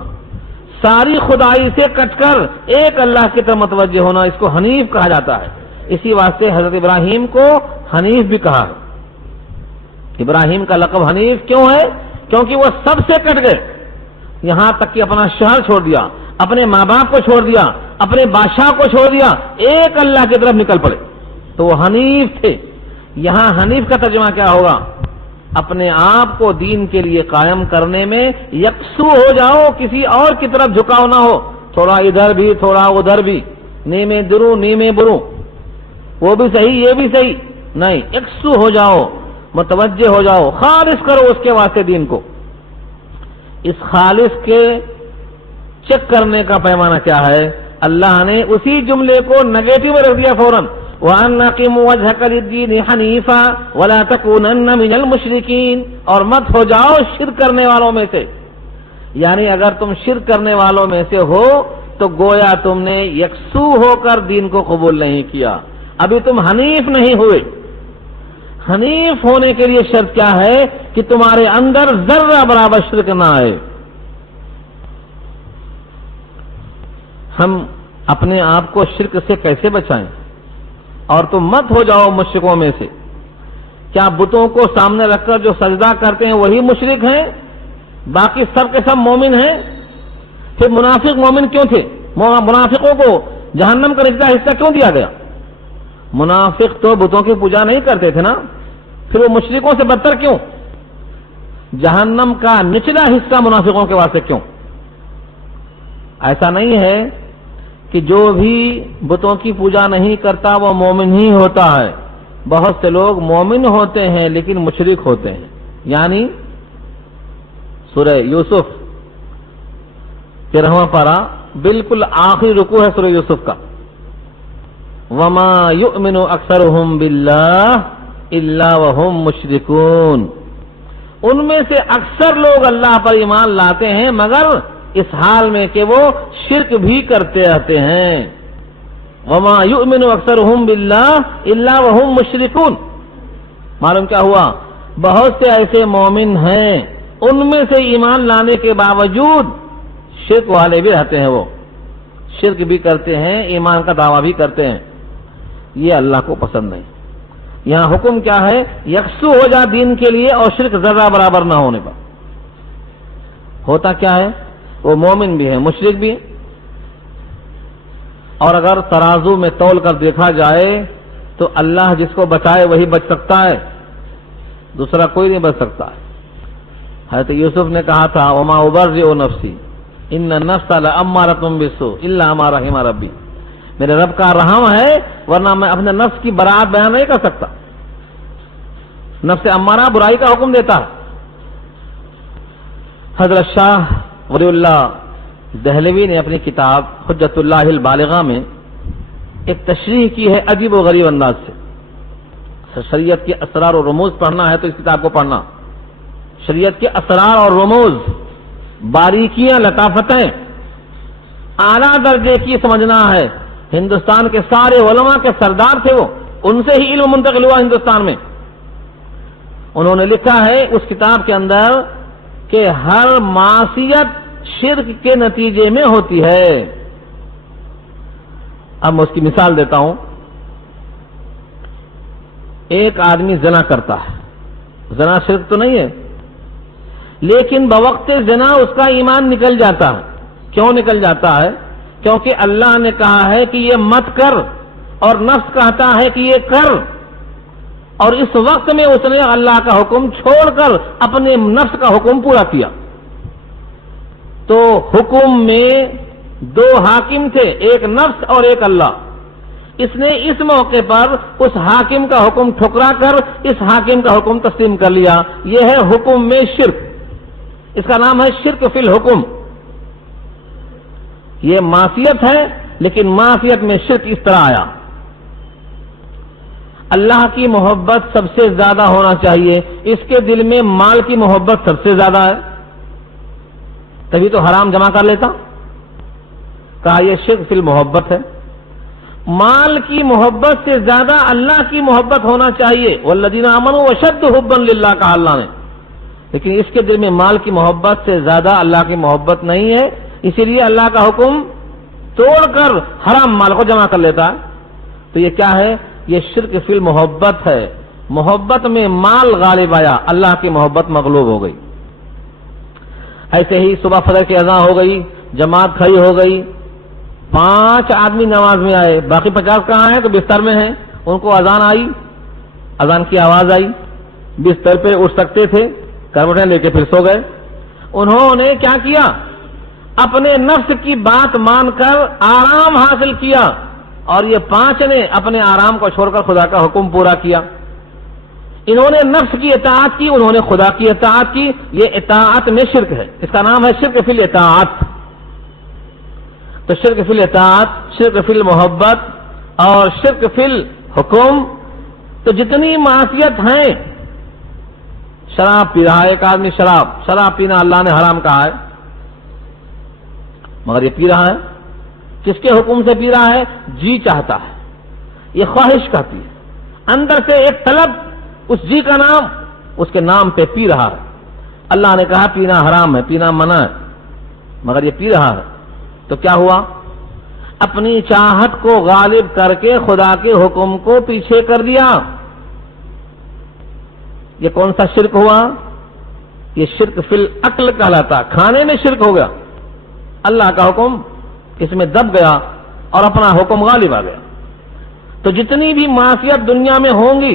ساری خدائی سے کٹ کر ایک اللہ کی طرف متوجہ ہونا، اس کو حنیف کہا جاتا ہے۔ اسی واسطے حضرت ابراہیم کو حنیف بھی کہا ہے۔ ابراہیم کا لقب حنیف کیوں ہے؟ کیونکہ وہ سب سے کٹ گئے، یہاں تک کہ اپنا شہر چھوڑ دیا، اپنے ماں باپ کو چھوڑ دیا، اپنے بادشاہ کو چھوڑ دیا، ایک اللہ کی طرف نکل پڑے، تو وہ حنیف تھے۔ یہاں حنیف کا ترجمہ کیا ہوگا؟ اپنے آپ کو دین کے لیے قائم کرنے میں یکسو ہو جاؤ، کسی اور کی طرف جھکاؤ نہ ہو، تھوڑا ادھر بھی تھوڑا ادھر بھی، نیمے دروں نیمے بروں، وہ بھی صحیح یہ بھی صحیح نہیں، یکسو ہو جاؤ، متوجہ ہو جاؤ، خالص کرو اس کے واسطے دین کو۔ اس خالص کے چیک کرنے کا پیمانہ کیا ہے؟ اللہ نے اسی جملے کو نگیٹو میں رکھ دیا فوراً، وَأَنْ أَقِمْ وَجْهَكَ لِلدِّينِ حَنِيفًا وَلَا تَكُونَنَّ مِنَ الْمُشْرِكِينَ، اور مت ہو جاؤ شرک کرنے والوں میں سے، یعنی اگر تم شرک کرنے والوں میں سے ہو تو گویا تم نے یکسو ہو کر دین کو قبول نہیں کیا، ابھی تم حنیف نہیں ہوئے۔ حنیف ہونے کے لیے شرط کیا ہے کہ تمہارے اندر ذرہ برابر شرک نہ آئے۔ ہم اپنے آپ کو شرک سے کیسے بچائیں؟ اور تم مت ہو جاؤ مشرکوں میں سے۔ کیا بتوں کو سامنے رکھ کر جو سجدہ کرتے ہیں وہی مشرک ہیں؟ باقی سب کے سب مومن ہیں؟ پھر منافق مومن کیوں تھے؟ منافقوں کو جہنم کا نچلا حصہ کیوں دیا گیا؟ منافق تو بتوں کی پوجا نہیں کرتے تھے نا، پھر وہ مشرکوں سے بدتر کیوں؟ جہنم کا نچلا حصہ منافقوں کے واسطے کیوں؟ ایسا نہیں ہے کہ جو بھی بتوں کی پوجا نہیں کرتا وہ مومن ہی ہوتا ہے۔ بہت سے لوگ مومن ہوتے ہیں لیکن مشرک ہوتے ہیں۔ یعنی سورہ یوسف 13واں پارہ بالکل آخری رکوع ہے سورہ یوسف کا، وما یؤمن اکثرهم باللہ الا وهم مشرکون، ان میں سے اکثر لوگ اللہ پر ایمان لاتے ہیں مگر اس حال میں کہ وہ شرک بھی کرتے رہتے ہیں۔ وما یؤمن اکثرهم باللہ الا وهم مشرکون، معلوم کیا ہوا؟ بہت سے ایسے مومن ہیں ان میں سے ایمان لانے کے باوجود شرک والے بھی رہتے ہیں، وہ شرک بھی کرتے ہیں، ایمان کا دعویٰ بھی کرتے ہیں۔ یہ اللہ کو پسند نہیں۔ یہاں حکم کیا ہے؟ یکسو ہو جا دین کے لیے اور شرک ذرہ برابر نہ ہونے پر۔ ہوتا کیا ہے؟ وہ مومن بھی ہے، مشرک بھی ہے، اور اگر ترازو میں تول کر دیکھا جائے تو اللہ جس کو بچائے وہی بچ سکتا ہے، دوسرا کوئی نہیں بچ سکتا ہے۔ حضرت یوسف نے کہا تھا وما ابرئ نفسی ان النفس لامارۃ بالسوء الا ما رحم ربی، میرے رب کا رحم ہے ورنہ میں اپنے نفس کی برات بیان نہیں کر سکتا۔ نفس امارہ برائی کا حکم دیتا ہے۔ حضرت شاہ ولی اللہ دہلوی نے اپنی کتاب حجت اللہ البالغہ میں ایک تشریح کی ہے عجیب و غریب انداز سے۔ شریعت کے اسرار و رموز پڑھنا ہے تو اس کتاب کو پڑھنا۔ شریعت کے اسرار اور رموز، باریکیاں، لطافتیں اعلیٰ درجے کی سمجھنا ہے۔ ہندوستان کے سارے علماء کے سردار تھے وہ، ان سے ہی علم منتقل ہوا ہندوستان میں۔ انہوں نے لکھا ہے اس کتاب کے اندر کہ ہر معصیت شرک کے نتیجے میں ہوتی ہے۔ اب میں اس کی مثال دیتا ہوں۔ ایک آدمی زنا کرتا ہے، زنا شرک تو نہیں ہے، لیکن بوقت زنا اس کا ایمان نکل جاتا ہے۔ کیوں نکل جاتا ہے؟ کیونکہ اللہ نے کہا ہے کہ یہ مت کر اور نفس کہتا ہے کہ یہ کر، اور اس وقت میں اس نے اللہ کا حکم چھوڑ کر اپنے نفس کا حکم پورا کیا۔ تو حکم میں دو حاکم تھے، ایک نفس اور ایک اللہ۔ اس نے اس موقع پر اس حاکم کا حکم ٹھکرا کر اس حاکم کا حکم تسلیم کر لیا۔ یہ ہے حکم میں شرک، اس کا نام ہے شرک فی الحکم۔ یہ معصیت ہے لیکن معصیت میں شرک اس طرح آیا۔ اللہ کی محبت سب سے زیادہ ہونا چاہیے، اس کے دل میں مال کی محبت سب سے زیادہ ہے، تبھی تو حرام جمع کر لیتا۔ کہا یہ شرک فی المحبت ہے۔ مال کی محبت سے زیادہ اللہ کی محبت ہونا چاہیے، والذین آمنوا اشد حبا للہ کہا اللہ نے، لیکن اس کے دل میں مال کی محبت سے زیادہ اللہ کی محبت نہیں ہے، اسی لیے اللہ کا حکم توڑ کر حرام مال کو جمع کر لیتا ہے۔ تو یہ کیا ہے؟ یہ شرک فی المحبت ہے۔ محبت میں مال غالب آیا، اللہ کی محبت مغلوب ہو گئی۔ ایسے ہی صبح فجر کی اذان ہو گئی، جماعت کھڑی ہو گئی، 5 آدمی نماز میں آئے، باقی 50 کہاں ہیں؟ تو بستر میں ہیں۔ ان کو اذان آئی، اذان کی آواز آئی، بستر پہ اٹھ سکتے تھے، کروٹیں لے کے پھر سو گئے۔ انہوں نے کیا کیا؟ اپنے نفس کی بات مان کر آرام حاصل کیا، اور یہ 5 نے اپنے آرام کو چھوڑ کر خدا کا حکم پورا کیا۔ انہوں نے نفس کی اطاعت کی، انہوں نے خدا کی اطاعت کی۔ یہ اطاعت میں شرک ہے، اس کا نام ہے شرک فی الاطاعت۔ تو شرک فی الاطاعت، شرک فی المحبت اور شرک فی الحکم، تو جتنی معصیت ہیں، شراب پی رہا ہے ایک آدمی، شراب پینا اللہ نے حرام کہا ہے، مگر یہ پی رہا ہے، کس کے حکم سے پی رہا ہے؟ جی چاہتا ہے، یہ خواہش کہتی ہے، اندر سے ایک طلب، اس جی کا نام اس کے نام پہ پی رہا ہے۔ اللہ نے کہا پینا حرام ہے، پینا منع ہے، مگر یہ پی رہا ہے، تو کیا ہوا؟ اپنی چاہت کو غالب کر کے خدا کے حکم کو پیچھے کر دیا۔ یہ کون سا شرک ہوا؟ یہ شرک فی العقل کہلاتا، کھانے میں شرک ہو گیا، اللہ کا حکم اس میں دب گیا اور اپنا حکم غالب آ گیا۔ تو جتنی بھی معصیت دنیا میں ہوں گی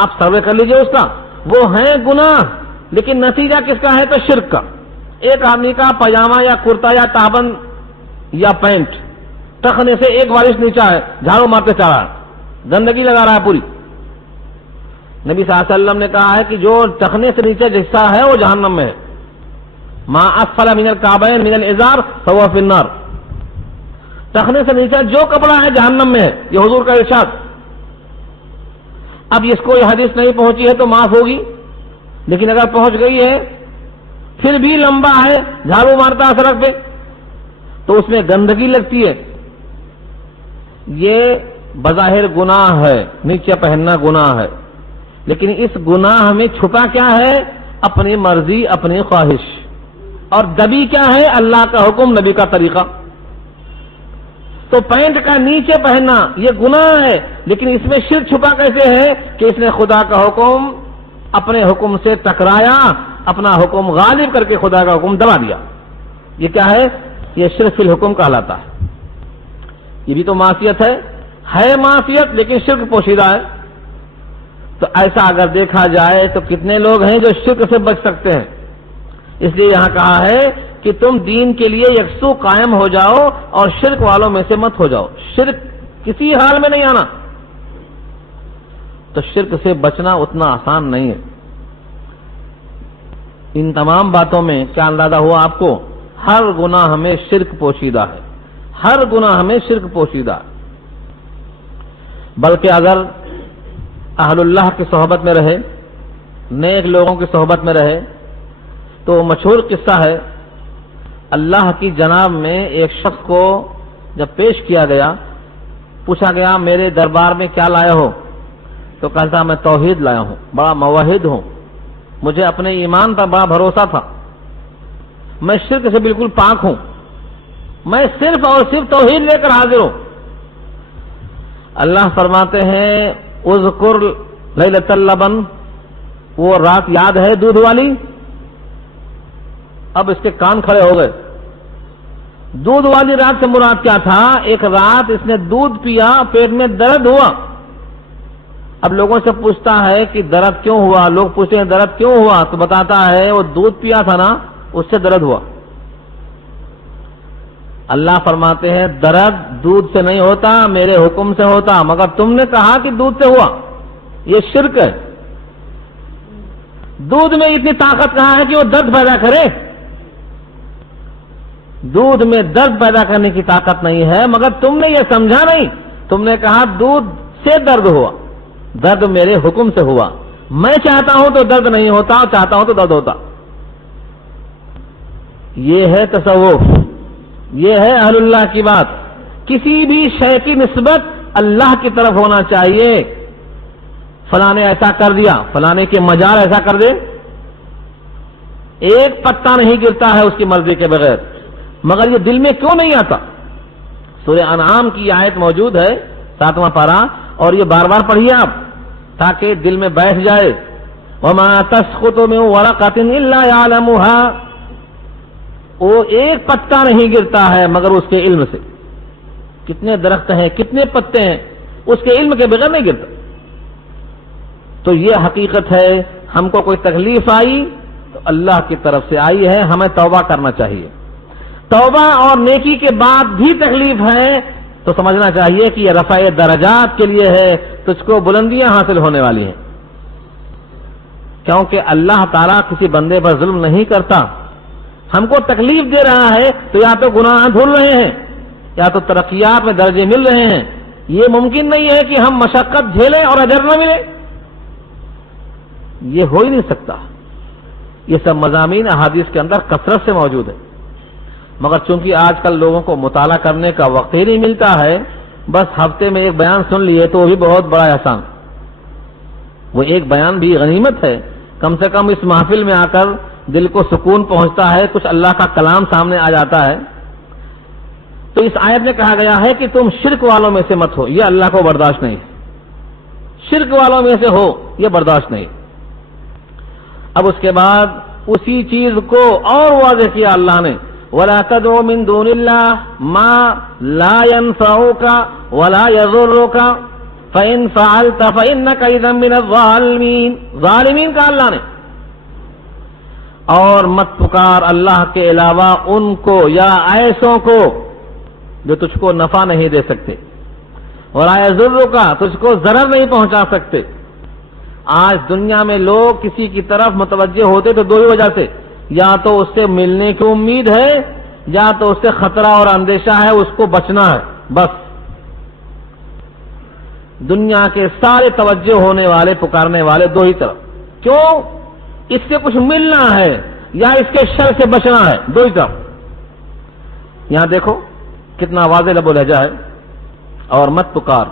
آپ سروے کر لیجئے اس کا، وہ ہیں گناہ، لیکن نتیجہ کس کا ہے؟ تو شرک کا۔ ایک آدمی کا پاجامہ یا کرتا یا تابند یا پینٹ ٹخنے سے ایک بارش نیچا ہے، جھاڑو مارتے چاہ رہا ہے، گندگی لگا رہا ہے پوری۔ نبی صلی اللہ علیہ وسلم نے کہا ہے کہ جو ٹخنے سے نیچے حصہ ہے وہ جہنم میں ہے، ما اسفل من الکعبین من الازار فهو فی النار، ٹخنے سے نیچے جو کپڑا ہے جہنم میں ہے، یہ حضور کا ارشاد۔ اب اس کو یہ حدیث نہیں پہنچی ہے تو معاف ہوگی، لیکن اگر پہنچ گئی ہے پھر بھی لمبا ہے، جھاڑو مارتا ہے سڑک پہ تو اس میں گندگی لگتی ہے، یہ بظاہر گناہ ہے، نیچے پہننا گناہ ہے، لیکن اس گناہ میں چھپا کیا ہے؟ اپنی مرضی، اپنی خواہش، اور دبی کیا ہے؟ اللہ کا حکم، نبی کا طریقہ۔ تو پینٹ کا نیچے پہننا یہ گناہ ہے، لیکن اس میں شرک چھپا کیسے ہے کہ اس نے خدا کا حکم اپنے حکم سے ٹکرایا، اپنا حکم غالب کر کے خدا کا حکم دبا دیا۔ یہ کیا ہے؟ یہ شرک فی الحکم کہلاتا ہے۔ یہ بھی تو معصیت ہے معصیت، لیکن شرک پوشیدہ ہے۔ تو ایسا اگر دیکھا جائے تو کتنے لوگ ہیں جو شرک سے بچ سکتے ہیں؟ اس لیے یہاں کہا ہے کہ تم دین کے لیے یکسو قائم ہو جاؤ اور شرک والوں میں سے مت ہو جاؤ، شرک کسی حال میں نہیں آنا۔ تو شرک سے بچنا اتنا آسان نہیں ہے۔ ان تمام باتوں میں کیا اندازہ ہوا آپ کو؟ ہر گناہ میں شرک پوشیدہ ہے، ہر گناہ میں شرک پوشیدہ ہے۔ بلکہ اگر اہل اللہ کی صحبت میں رہے، نیک لوگوں کی صحبت میں رہے، تو مشہور قصہ ہے، اللہ کی جناب میں ایک شخص کو جب پیش کیا گیا، پوچھا گیا میرے دربار میں کیا لائے ہو؟ تو کہتا میں توحید لایا ہوں، بڑا موحد ہوں، مجھے اپنے ایمان پر بڑا بھروسہ تھا، میں شرک سے بالکل پاک ہوں، میں صرف اور صرف توحید لے کر حاضر ہوں۔ اللہ فرماتے ہیں اذکر لیلۃ اللبن، وہ رات یاد ہے دودھ والی؟ اب اس کے کان کھڑے ہو گئے۔ دودھ والی رات سے مراد کیا تھا؟ ایک رات اس نے دودھ پیا، پیٹ میں درد ہوا۔ اب لوگوں سے پوچھتا ہے کہ درد کیوں ہوا؟ لوگ پوچھتے ہیں درد کیوں ہوا؟ تو بتاتا ہے وہ دودھ پیا تھا نا، اس سے درد ہوا۔ اللہ فرماتے ہیں درد دودھ سے نہیں ہوتا، میرے حکم سے ہوتا، مگر تم نے کہا کہ دودھ سے ہوا، یہ شرک ہے۔ دودھ میں اتنی طاقت کہاں ہے کہ وہ درد پیدا کرے؟ دودھ میں درد پیدا کرنے کی طاقت نہیں ہے، مگر تم نے یہ سمجھا نہیں، تم نے کہا دودھ سے درد ہوا، درد میرے حکم سے ہوا، میں چاہتا ہوں تو درد نہیں ہوتا، چاہتا ہوں تو درد ہوتا۔ یہ ہے تصوف، یہ ہے اہل اللہ کی بات۔ کسی بھی شے کی نسبت اللہ کی طرف ہونا چاہیے۔ فلاں نے ایسا کر دیا، فلاں کے مجال ایسا کر دے، ایک پتا نہیں گرتا ہے اس کی مرضی کے بغیر، مگر یہ دل میں کیوں نہیں آتا؟ سورہ انعام کی آیت موجود ہے 7واں پارہ، اور یہ بار بار پڑھیے آپ تاکہ دل میں بیٹھ جائے۔ وَمَا تَسْقُطُ مِن وَرَقَةٍ إِلَّا يَعْلَمُهَا، وہ ایک پتا نہیں گرتا ہے مگر اس کے علم سے۔ کتنے درخت ہیں، کتنے پتے ہیں، اس کے علم کے بغیر نہیں گرتا۔ تو یہ حقیقت ہے، ہم کو کوئی تکلیف آئی تو اللہ کی طرف سے آئی ہے، ہمیں توبہ کرنا چاہیے۔ توبہ اور نیکی کے بعد بھی تکلیف ہے تو سمجھنا چاہیے کہ یہ رفع درجات کے لیے ہے، تجھ کو بلندیاں حاصل ہونے والی ہیں، کیونکہ اللہ تعالیٰ کسی بندے پر ظلم نہیں کرتا۔ ہم کو تکلیف دے رہا ہے تو یا تو گناہ دھل رہے ہیں یا تو ترقیات میں درجے مل رہے ہیں۔ یہ ممکن نہیں ہے کہ ہم مشقت جھیلیں اور اجر نہ ملے، یہ ہو ہی نہیں سکتا۔ یہ سب مضامین احادیث کے اندر کثرت سے موجود ہے۔ مگر چونکہ آج کل لوگوں کو مطالعہ کرنے کا وقت ہی نہیں ملتا ہے، بس ہفتے میں ایک بیان سن لیے تو وہ بھی بہت بڑا احسان. وہ ایک بیان بھی غنیمت ہے، کم سے کم اس محفل میں آ کر دل کو سکون پہنچتا ہے، کچھ اللہ کا کلام سامنے آ جاتا ہے. تو اس آیت میں کہا گیا ہے کہ تم شرک والوں میں سے مت ہو، یہ اللہ کو برداشت نہیں. شرک والوں میں سے ہو، یہ برداشت نہیں. اب اس کے بعد اسی چیز کو اور واضح کیا اللہ نے، وَلَا تَدْعُ مِن دُونِ اللَّهِ مَا لَا يَنفَعُكَ وَلَا يَضُرُّكَ فَإِن فَعَلْتَ فَإِنَّكَ إِذًا مِّنَ الظَّالِمِينَ. ظالمین کا اللہ نے. اور مت پکار اللہ کے علاوہ ان کو یا ایسوں کو جو تجھ کو نفع نہیں دے سکتے، وَلَا يَضُرُّكَ تجھ کو ضرر نہیں پہنچا سکتے. آج دنیا میں لوگ کسی کی طرف متوجہ ہوتے تو دو ہی وجہ سے، یا تو اس سے ملنے کی امید ہے یا تو اس سے خطرہ اور اندیشہ ہے، اس کو بچنا ہے. بس دنیا کے سارے توجہ ہونے والے پکارنے والے دو ہی طرف، کیوں؟ اس سے کچھ ملنا ہے یا اس کے شر سے بچنا ہے، دو ہی طرف. یہاں دیکھو کتنا واضح لب و لہجہ ہے. اور مت پکار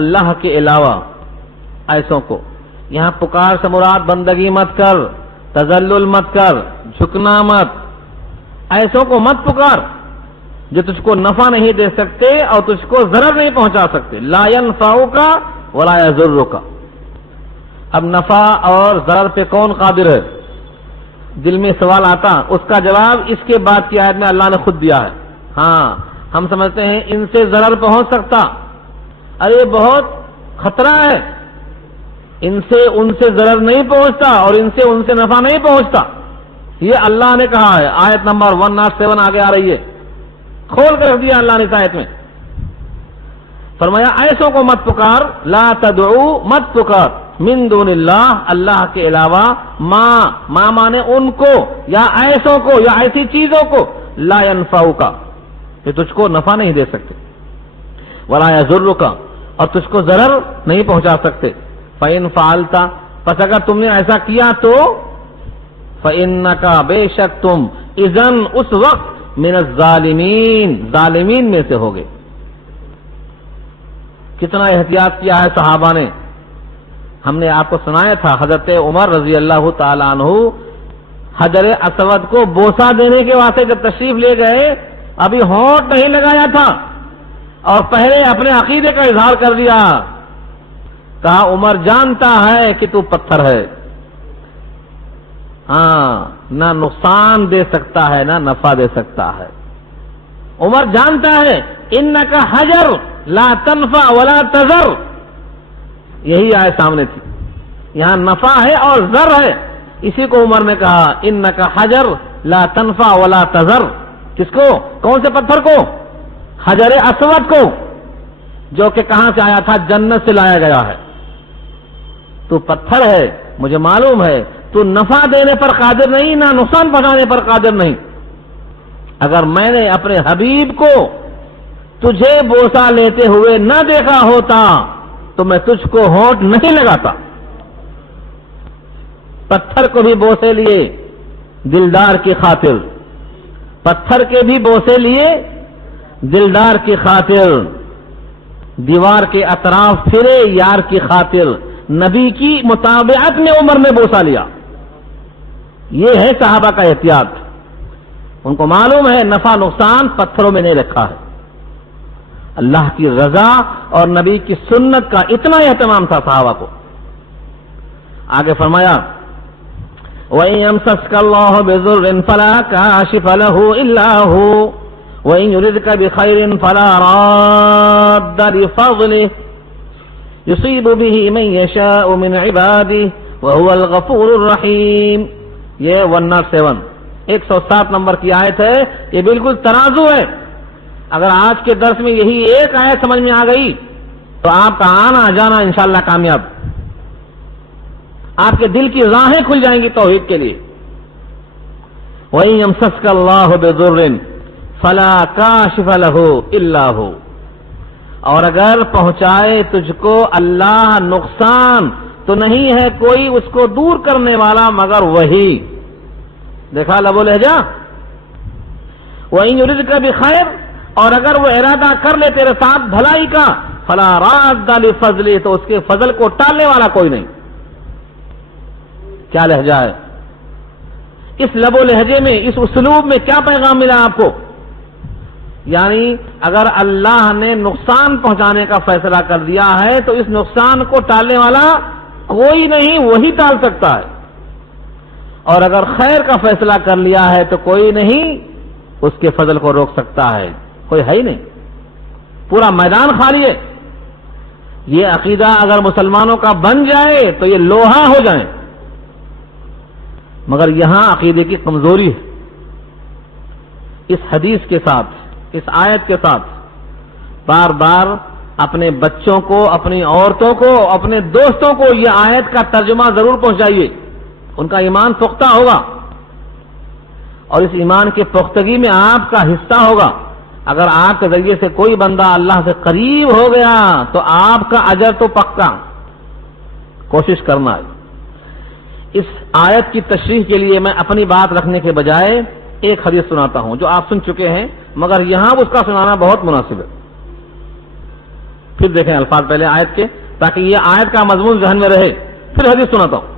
اللہ کے علاوہ ایسوں کو. یہاں پکار سے مراد بندگی مت کر، تذلل مت کر، جھکنا مت. ایسوں کو مت پکار جو تجھ کو نفع نہیں دے سکتے اور تجھ کو ضرر نہیں پہنچا سکتے. لا ينفعک ولا یضرک. اب نفع اور ضرر پہ کون قادر ہے؟ دل میں سوال آتا، اس کا جواب اس کے بعد کی آیت میں اللہ نے خود دیا ہے. ہاں ہم سمجھتے ہیں ان سے ضرر پہنچ سکتا، ارے بہت خطرہ ہے. ان سے ضرر نہیں پہنچتا اور ان سے نفع نہیں پہنچتا. یہ اللہ نے کہا ہے. آیت نمبر 107 آگے آ رہی ہے، کھول کر رکھ دیا اللہ نے اس آیت میں. فرمایا ایسوں کو مت پکار، لا تدعو مت پکار، من دون اللہ اللہ کے علاوہ، ما مانے ان کو یا ایسوں کو یا ایسی چیزوں کو، لا ينفعک کہ تجھ کو نفع نہیں دے سکتے، ولا یضرک اور تجھ کو ضرر نہیں پہنچا سکتے. فَإِن فَعَلْتَ پس اگر تم نے ایسا کیا تو، فَإِنَّكَ بے شک تم، اذن اس وقت، من الظالمین ظالمین میں سے ہوگے. کتنا احتیاط کیا ہے صحابہ نے. ہم نے آپ کو سنایا تھا حضرت عمر رضی اللہ تعالی عنہ حجر اسود کو بوسہ دینے کے واسطے جب تشریف لے گئے، ابھی ہونٹ نہیں لگایا تھا اور پہلے اپنے عقیدے کا اظہار کر دیا. کہا عمر جانتا ہے کہ تو پتھر ہے، ہاں نہ نقصان دے سکتا ہے نہ نفع دے سکتا ہے. عمر جانتا ہے انک حجر لا تنفع ولا تضر. یہی آئے سامنے تھی. یہاں نفع ہے اور ضر ہے. اسی کو عمر نے کہا انک حجر لا تنفع ولا تضر. کس کو؟ کون سے پتھر کو؟ حجر اسود کو، جو کہ کہاں سے آیا تھا؟ جنت سے لایا گیا ہے. تو پتھر ہے، مجھے معلوم ہے تو نفع دینے پر قادر نہیں، نہ نقصان پہنچانے پر قادر نہیں. اگر میں نے اپنے حبیب کو تجھے بوسہ لیتے ہوئے نہ دیکھا ہوتا تو میں تجھ کو ہونٹ نہیں لگاتا. پتھر کو بھی بوسے لیے دلدار کی خاطر، پتھر کے بھی بوسے لیے دلدار کی خاطر، دیوار کے اطراف پھرے یار کی خاطر. نبی کی مطابعت میں عمر نے بوسہ لیا. یہ ہے صحابہ کا احتیاط. ان کو معلوم ہے نفع نقصان پتھروں میں نہیں رکھا ہے. اللہ کی رضا اور نبی کی سنت کا اتنا اہتمام تھا صحابہ کو. آگے فرمایا وَإِن يَمْسَسْكَ اللَّهُ بِضُرٍّ فَلَا كَاشِفَ لَهُ إِلَّا هُوَ وَإِن يُرِدْكَ بِخَيْرٍ فَلَا رَادَّ لِفَضْلِهِ يُصِيبُ بِهِ مَن يَشَاءُ مِنْ عِبَادِهِ وَهُوَ الْغَفُورُ الرَّحِيمُ. یہ 107 107 نمبر کی آیت ہے. یہ بالکل ترازو ہے. اگر آج کے درس میں یہی ایک آیت سمجھ میں آ گئی تو آپ کا آنا جانا انشاءاللہ کامیاب. آپ کے دل کی راہیں کھل جائیں گی توحید کے لیے. وَإِن يَمْسَسْكَ اللَّهُ بِضُرٍّ فَلَا كَاشِفَ لَهُ إِلَّا هُوَ اور اگر پہنچائے تجھ کو اللہ نقصان تو نہیں ہے کوئی اس کو دور کرنے والا مگر وہی. دیکھا لب و لہجہ. وَإِن يُرِدْكَ بِخَيْرٍ، اور اگر وہ ارادہ کر لے تیرے ساتھ بھلائی کا، فَلَا رَادَّ لِفَضْلِهِ، تو اس کے فضل کو ٹالنے والا کوئی نہیں۔ کیا لہجہ ہے، اس لب و لہجے میں، اس اسلوب میں کیا پیغام ملا آپ کو؟ یعنی اگر اللہ نے نقصان پہنچانے کا فیصلہ کر دیا ہے تو اس نقصان کو ٹالنے والا کوئی نہیں، وہی ٹال سکتا ہے، اور اگر خیر کا فیصلہ کر لیا ہے تو کوئی نہیں اس کے فضل کو روک سکتا ہے، کوئی ہے ہی نہیں، پورا میدان خالی ہے۔ یہ عقیدہ اگر مسلمانوں کا بن جائے تو یہ لوہا ہو جائیں، مگر یہاں عقیدے کی کمزوری ہے۔ اس حدیث کے ساتھ، اس آیت کے ساتھ بار بار اپنے بچوں کو، اپنی عورتوں کو، اپنے دوستوں کو یہ آیت کا ترجمہ ضرور پہنچائیے، ان کا ایمان پختہ ہوگا، اور اس ایمان کی پختگی میں آپ کا حصہ ہوگا۔ اگر آپ کے ذریعے سے کوئی بندہ اللہ سے قریب ہو گیا تو آپ کا اجر تو پکا، کوشش کرنا ہے۔ اس آیت کی تشریح کے لیے میں اپنی بات رکھنے کے بجائے ایک حدیث سناتا ہوں جو آپ سن چکے ہیں، مگر یہاں اس کا سنانا بہت مناسب ہے۔ پھر دیکھیں الفاظ پہلے آیت کے، تاکہ یہ آیت کا مضمون ذہن میں رہے، پھر حدیث سناتا ہوں۔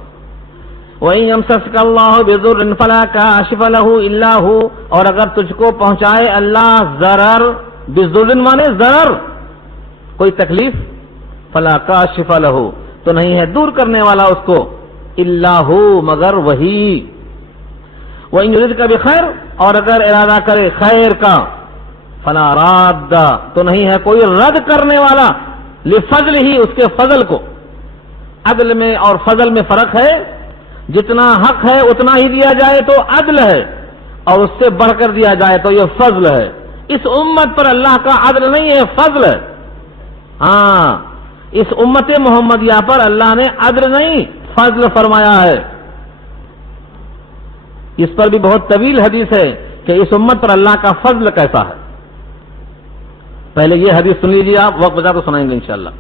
وَإِن يَمْسَسْكَ اللَّهُ بِضُرٍّ فَلَا كَاشِفَ لَهُ إِلَّا هُوَ، اور اگر تجھ کو پہنچائے اللہ ضرر، بِضُرٍّ مانے ضرر، کوئی تکلیف، فَلَا كَاشِفَ لَهُ، تو نہیں ہے دور کرنے والا اس کو، إِلَّا هُوَ مگر وہی۔ وَإِن يُرِدْكَ بِخَيْرٍ، اور اگر ارادہ کرے خیر کا، فَلَا رَادَّ، تو نہیں ہے کوئی رد کرنے والا، لِفَضْلِهِ، اس کے فضل کو۔ عدل میں اور فضل میں فرق ہے، جتنا حق ہے اتنا ہی دیا جائے تو عدل ہے، اور اس سے بڑھ کر دیا جائے تو یہ فضل ہے۔ اس امت پر اللہ کا عدل نہیں ہے، فضل ہے۔ ہاں، اس امت محمدیہ پر اللہ نے عدل نہیں، فضل فرمایا ہے۔ اس پر بھی بہت طویل حدیث ہے کہ اس امت پر اللہ کا فضل کیسا ہے۔ پہلے یہ حدیث سن لیجیے آپ، وقت بچا تو سنائیں گے انشاءاللہ۔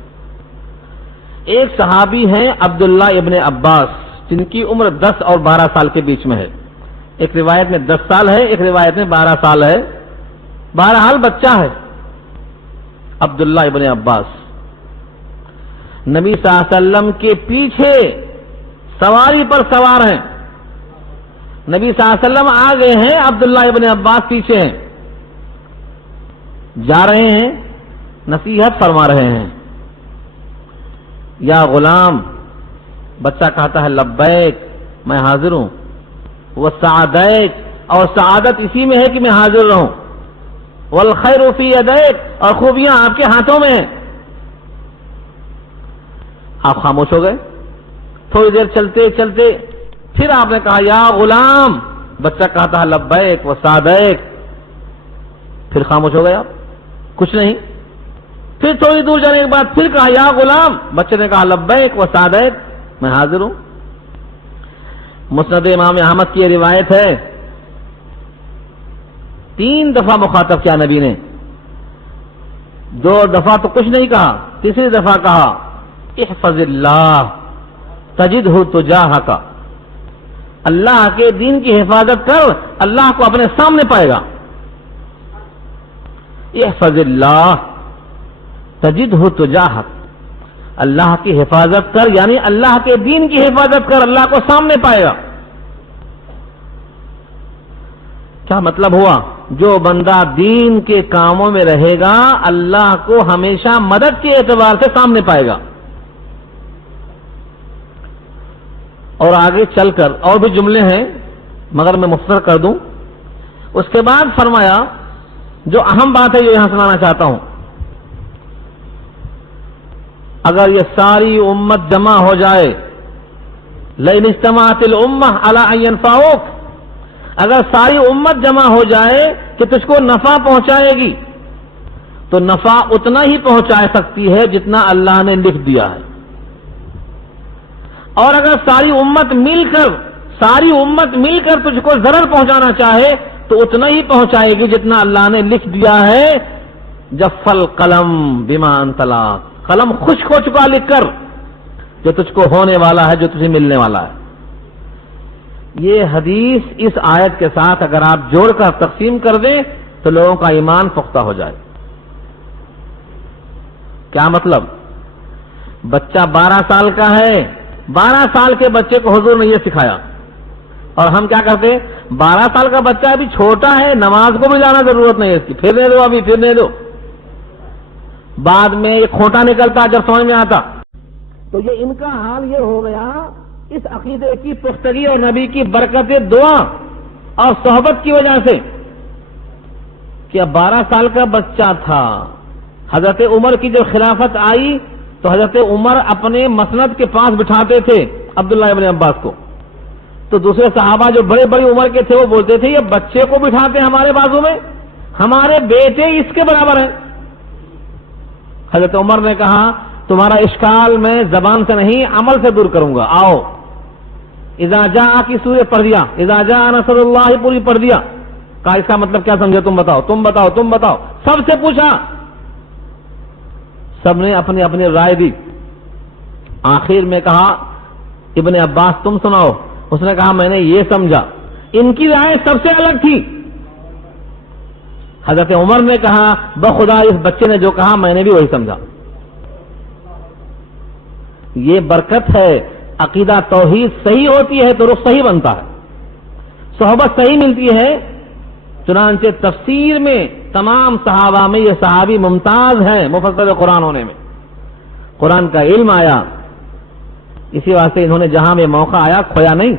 ایک صحابی ہیں عبداللہ ابن عباس، جن کی عمر 10 اور 12 سال کے بیچ میں ہے۔ ایک روایت میں 10 سال ہے، ایک روایت میں 12 سال ہے، بہرحال بچہ ہے عبداللہ ابن عباس۔ نبی صلی اللہ علیہ وسلم کے پیچھے سواری پر سوار ہیں، نبی صلی اللہ علیہ وسلم آگے ہیں، عبداللہ ابن عباس پیچھے ہیں، جا رہے ہیں، نصیحت فرما رہے ہیں۔ یا غلام، بچہ کہتا ہے لبیک، میں حاضر ہوں، وہ سعادیک، اور سعادت اسی میں ہے کہ میں حاضر رہوں، والخیر فی یدیک، اور خوبیاں آپ کے ہاتھوں میں ہیں۔ آپ خاموش ہو گئے، تھوڑی دیر چلتے چلتے پھر آپ نے کہا یا غلام، بچہ کہتا ہے لبیک و سعادیک، پھر خاموش ہو گئے آپ، کچھ نہیں۔ پھر تھوڑی دور جانے کے بعد پھر کہا یا غلام، بچے نے کہا لبیک و سعادیک، میں حاضر ہوں۔ مسند امام احمد کی یہ روایت ہے، 3 دفعہ مخاطب کیا نبی نے، 2 دفعہ تو کچھ نہیں کہا، تیسری دفعہ کہا احفظ اللہ تجدہ تجاہک، اللہ کے دین کی حفاظت کر، اللہ کو اپنے سامنے پائے گا۔ احفظ اللہ تجدہ تجاہک، اللہ کی حفاظت کر، یعنی اللہ کے دین کی حفاظت کر، اللہ کو سامنے پائے گا۔ کیا مطلب ہوا؟ جو بندہ دین کے کاموں میں رہے گا اللہ کو ہمیشہ مدد کے اعتبار سے سامنے پائے گا۔ اور آگے چل کر اور بھی جملے ہیں مگر میں مختصر کر دوں۔ اس کے بعد فرمایا، جو اہم بات ہے یہ یہاں سنانا چاہتا ہوں، اگر یہ ساری امت جمع ہو جائے، لئن اجتمعت الامہ علی ان ينفعوک، اگر ساری امت جمع ہو جائے کہ تجھ کو نفع پہنچائے گی تو نفع اتنا ہی پہنچا سکتی ہے جتنا اللہ نے لکھ دیا ہے، اور اگر ساری امت مل کر تجھ کو ضرر پہنچانا چاہے تو اتنا ہی پہنچائے گی جتنا اللہ نے لکھ دیا ہے۔ جف القلم بما انت لاق، قلم خشک ہو چکا لکھ کر جو تجھ کو ہونے والا ہے، جو تجھے ملنے والا ہے۔ یہ حدیث اس آیت کے ساتھ اگر آپ جوڑ کر تقسیم کر دیں تو لوگوں کا ایمان پختہ ہو جائے. کیا مطلب؟ بچہ 12 سال کا ہے، 12 سال کے بچے کو حضور نے یہ سکھایا، اور ہم کیا کرتے؟ 12 سال کا بچہ ابھی چھوٹا ہے، نماز کو بھی جانا ضرورت نہیں ہے اس کی، پھرنے دو ابھی، پھرنے دو، بعد میں یہ کھوٹا نکلتا جب سمجھ میں آتا. تو یہ ان کا حال یہ ہو گیا اس عقیدے کی پختگی اور نبی کی برکت دعا اور صحبت کی وجہ سے کہ اب 12 سال کا بچہ تھا. حضرت عمر کی جب خلافت آئی تو حضرت عمر اپنے مسند کے پاس بٹھاتے تھے عبداللہ ابن عباس کو، تو دوسرے صحابہ جو بڑے بڑی عمر کے تھے وہ بولتے تھے یہ بچے کو بٹھاتے ہیں ہمارے بازو میں، ہمارے بیٹے اس کے برابر ہیں. حضرت عمر نے کہا تمہارا اشکال میں زبان سے نہیں عمل سے دور کروں گا، آؤ. اذا جاء کی سورہ پڑھ دیا، اذا جاء نصر اللہ پوری پڑھ دیا. کہا اس کا مطلب کیا سمجھے؟ تم بتاؤ تم بتاؤ تم بتاؤ. سب سے پوچھا، سب نے اپنی اپنی رائے دی. آخر میں کہا ابن عباس تم سناؤ. اس نے کہا میں نے یہ سمجھا. ان کی رائے سب سے الگ تھی. حضرت عمر نے کہا بخدا اس بچے نے جو کہا میں نے بھی وہی سمجھا. یہ برکت ہے. عقیدہ توحید صحیح ہوتی ہے تو رخ صحیح بنتا ہے، صحبت صحیح ملتی ہے. چنانچہ تفسیر میں تمام صحابہ میں یہ صحابی ممتاز ہیں مفسر قرآن ہونے میں. قرآن کا علم آیا، اسی واسطے انہوں نے جہاں میں موقع آیا کھویا نہیں.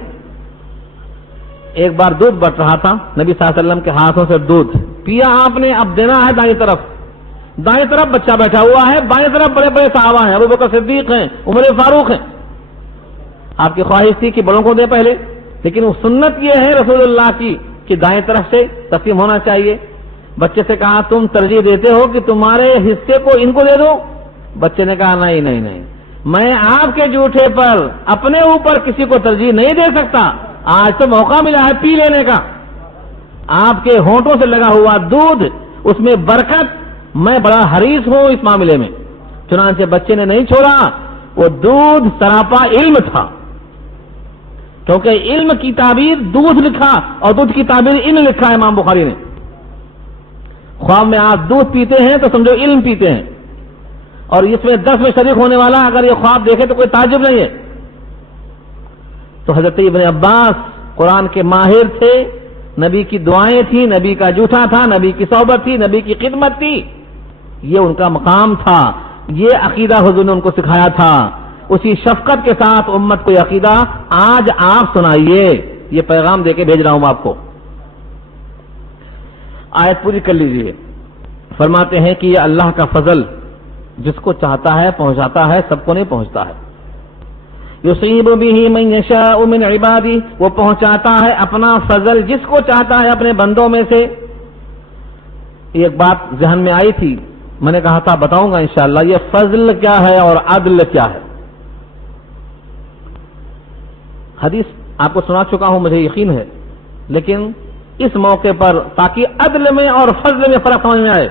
ایک بار دودھ بٹ رہا تھا، نبی صلی اللہ علیہ وسلم کے ہاتھوں سے دودھ پیا آپ نے. اب دینا ہے دائیں طرف بچہ بیٹھا ہوا ہے، بائیں طرف بڑے بڑے صحابہ ہیں، ابو بکر صدیق ہیں، عمر فاروق ہیں. آپ کی خواہش تھی کہ بڑوں کو دے پہلے، لیکن وہ سنت یہ ہے رسول اللہ کی کہ دائیں طرف سے تقسیم ہونا چاہیے. بچے سے کہا تم ترجیح دیتے ہو کہ تمہارے حصے کو ان کو دے دو؟ بچے نے کہا نہیں نہیں نہیں، میں آپ کے جھوٹے پر اپنے اوپر کسی کو ترجیح نہیں دے سکتا. آج تو موقع ملا ہے پی لینے کا. آپ کے ہونٹوں سے لگا ہوا دودھ، اس میں برکت، میں بڑا حریص ہوں اس معاملے میں. چنانچہ بچے نے نہیں چھوڑا. وہ دودھ سراپا علم تھا، کیونکہ علم کی تعبیر دودھ لکھا اور دودھ کی تعبیر علم لکھا ہے امام بخاری نے. خواب میں آپ دودھ پیتے ہیں تو سمجھو علم پیتے ہیں، اور اس میں 10 میں شریک ہونے والا اگر یہ خواب دیکھے تو کوئی تعجب نہیں ہے. تو حضرت ابن عباس قرآن کے ماہر تھے، نبی کی دعائیں تھیں، نبی کا جھوٹا تھا، نبی کی صحبت تھی، نبی کی خدمت تھی. یہ ان کا مقام تھا. یہ عقیدہ حضور نے ان کو سکھایا تھا. اسی شفقت کے ساتھ امت کو یہ عقیدہ آج آپ سنائیے. یہ پیغام دے کے بھیج رہا ہوں آپ کو. آیت پوری کر لیجئے. فرماتے ہیں کہ یہ اللہ کا فضل جس کو چاہتا ہے پہنچاتا ہے، سب کو نہیں پہنچتا ہے. یصیب به من یشاء من عبادی، وہ پہنچاتا ہے اپنا فضل جس کو چاہتا ہے اپنے بندوں میں سے. ایک بات ذہن میں آئی تھی، میں نے کہا تھا بتاؤں گا انشاءاللہ. یہ فضل کیا ہے اور عدل کیا ہے؟ حدیث آپ کو سنا چکا ہوں مجھے یقین ہے، لیکن اس موقع پر تاکہ عدل میں اور فضل میں فرق سمجھ میں آئے.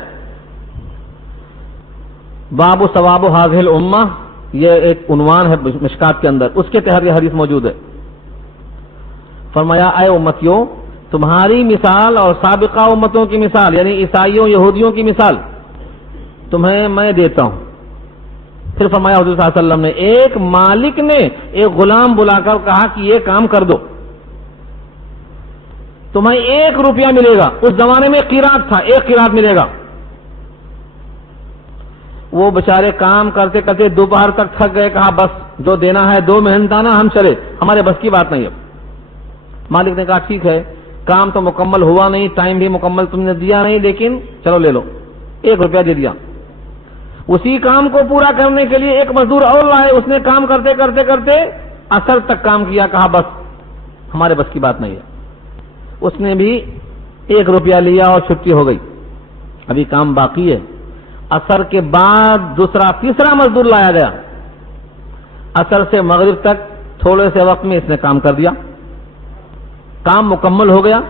باب ثواب هذه الامہ، یہ ایک عنوان ہے مشکات کے اندر، اس کے تحت یہ حدیث موجود ہے. فرمایا اے امتیوں، تمہاری مثال اور سابقہ امتوں کی مثال، یعنی عیسائیوں یہودیوں کی مثال تمہیں میں دیتا ہوں. پھر فرمایا حضور صلی اللہ علیہ وسلم نے، ایک مالک نے ایک غلام بلا کر کہا کہ یہ کام کر دو، تمہیں 1 روپیہ ملے گا. اس زمانے میں قیراط تھا، 1 قیراط ملے گا. وہ بیچارے کام کرتے کرتے دوپہر تک تھک گئے. کہا بس جو دینا ہے 2 محنتانہ ہم چلے، ہمارے بس کی بات نہیں ہے. مالک نے کہا ٹھیک ہے، کام تو مکمل ہوا نہیں، ٹائم بھی مکمل تم نے دیا نہیں، لیکن چلو لے لو. 1 روپیہ دے دیا. اسی کام کو پورا کرنے کے لیے ایک مزدور اور لائے. اس نے کام کرتے کرتے کرتے عصر تک کام کیا. کہا بس ہمارے بس کی بات نہیں ہے. اس نے بھی 1 روپیہ لیا اور چھٹی ہو گئی. ابھی کام باقی ہے. عصر کے بعد تیسرا مزدور لایا گیا. عصر سے مغرب تک تھوڑے سے وقت میں اس نے کام کر دیا. کام مکمل ہو گیا.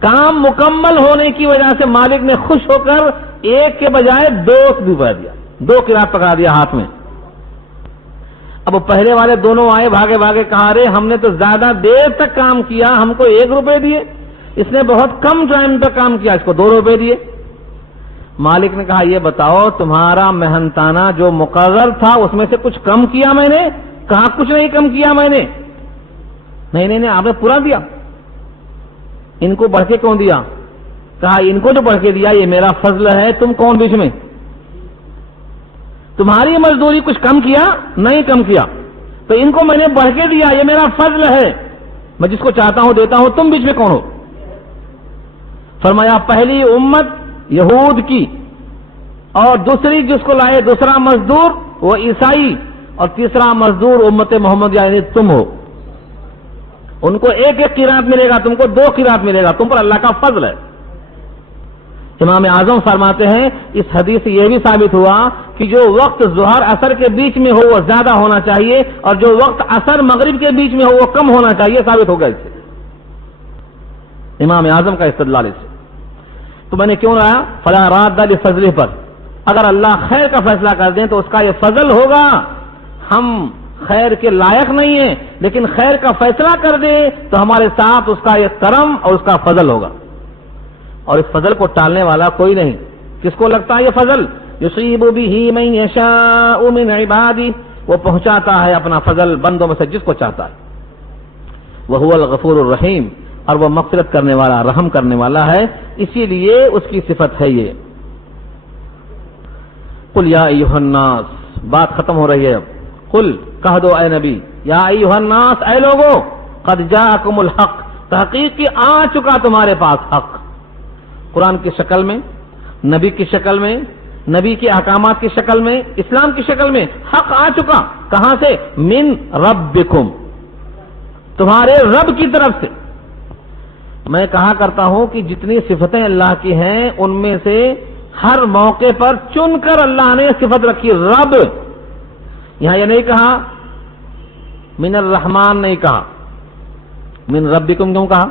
کام مکمل ہونے کی وجہ سے مالک نے خوش ہو کر 1 کے بجائے 2 ڈبا دیا، 2 قیراط پکڑا دیا ہاتھ میں. اب وہ پہلے والے دونوں آئے بھاگے بھاگے. کہا رے ہم نے تو زیادہ دیر تک کام کیا، ہم کو 1 روپے دیے. اس نے بہت کم ٹائم پہ کام کیا، اس کو 2 روپے دیے۔ مالک نے کہا یہ بتاؤ تمہارا محنتانہ جو مقرر تھا اس میں سے کچھ کم کیا میں نے؟ کہا کچھ نہیں کم کیا میں نے۔ نہیں آپ نے پورا دیا۔ ان کو بڑھ کے کیوں دیا؟ کہا ان کو جو بڑھ کے دیا یہ میرا فضل ہے، تم کون بیچ میں؟ تمہاری مزدوری کچھ کم کیا؟ نہیں کم کیا، تو ان کو میں نے بڑھ کے دیا، یہ میرا فضل ہے، میں جس کو چاہتا ہوں دیتا ہوں، تم بیچ میں کون ہو؟ فرمایا پہلی امت یہود کی، اور دوسری جس کو لائے دوسرا مزدور وہ عیسائی، اور تیسرا مزدور امت محمد یعنی تم ہو۔ ان کو 1 قیراط ملے گا، تم کو 2 قیراط ملے گا، تم پر اللہ کا فضل ہے۔ امام اعظم فرماتے ہیں اس حدیث سے یہ بھی ثابت ہوا کہ جو وقت ظہر عصر کے بیچ میں ہو وہ زیادہ ہونا چاہیے، اور جو وقت عصر مغرب کے بیچ میں ہو وہ کم ہونا چاہیے، ثابت ہوگا اس سے امام اعظم کا استدلال اس سے۔ تو میں نے کیوں لایا؟ فلا راد لفضلہ پر، اگر اللہ خیر کا فیصلہ کر دیں تو اس کا یہ فضل ہوگا، ہم خیر کے لائق نہیں ہیں، لیکن خیر کا فیصلہ کر دے تو ہمارے ساتھ اس کا یہ کرم اور اس کا فضل ہوگا، اور اس فضل کو ٹالنے والا کوئی نہیں۔ کس کو لگتا ہے یہ فضل؟ یصیب بہ من یشاء من عبادہ، وہ پہنچاتا ہے اپنا فضل بندوں میں سے جس کو چاہتا ہے۔ وہو الغفور الرحیم، اور وہ مغفرت کرنے والا رحم کرنے والا ہے، اسی لیے اس کی صفت ہے یہ۔ قل یا ایھا الناس، بات ختم ہو رہی ہے اب۔ قل کہہ دو اے نبی، یا ایھا الناس، اے لوگو، قد جاءکم الحق، تحقیق کہ آ چکا تمہارے پاس حق، قرآن کی شکل میں، نبی کی شکل میں، نبی کے احکامات کی شکل میں، اسلام کی شکل میں حق آ چکا۔ کہاں سے؟ من ربکم، تمہارے رب کی طرف سے۔ میں کہا کرتا ہوں کہ جتنی صفتیں اللہ کی ہیں ان میں سے ہر موقع پر چن کر اللہ نے صفت رکھی رب۔ یہاں یہ نہیں کہا من الرحمن، نہیں کہا من ربکم، کیوں کہا؟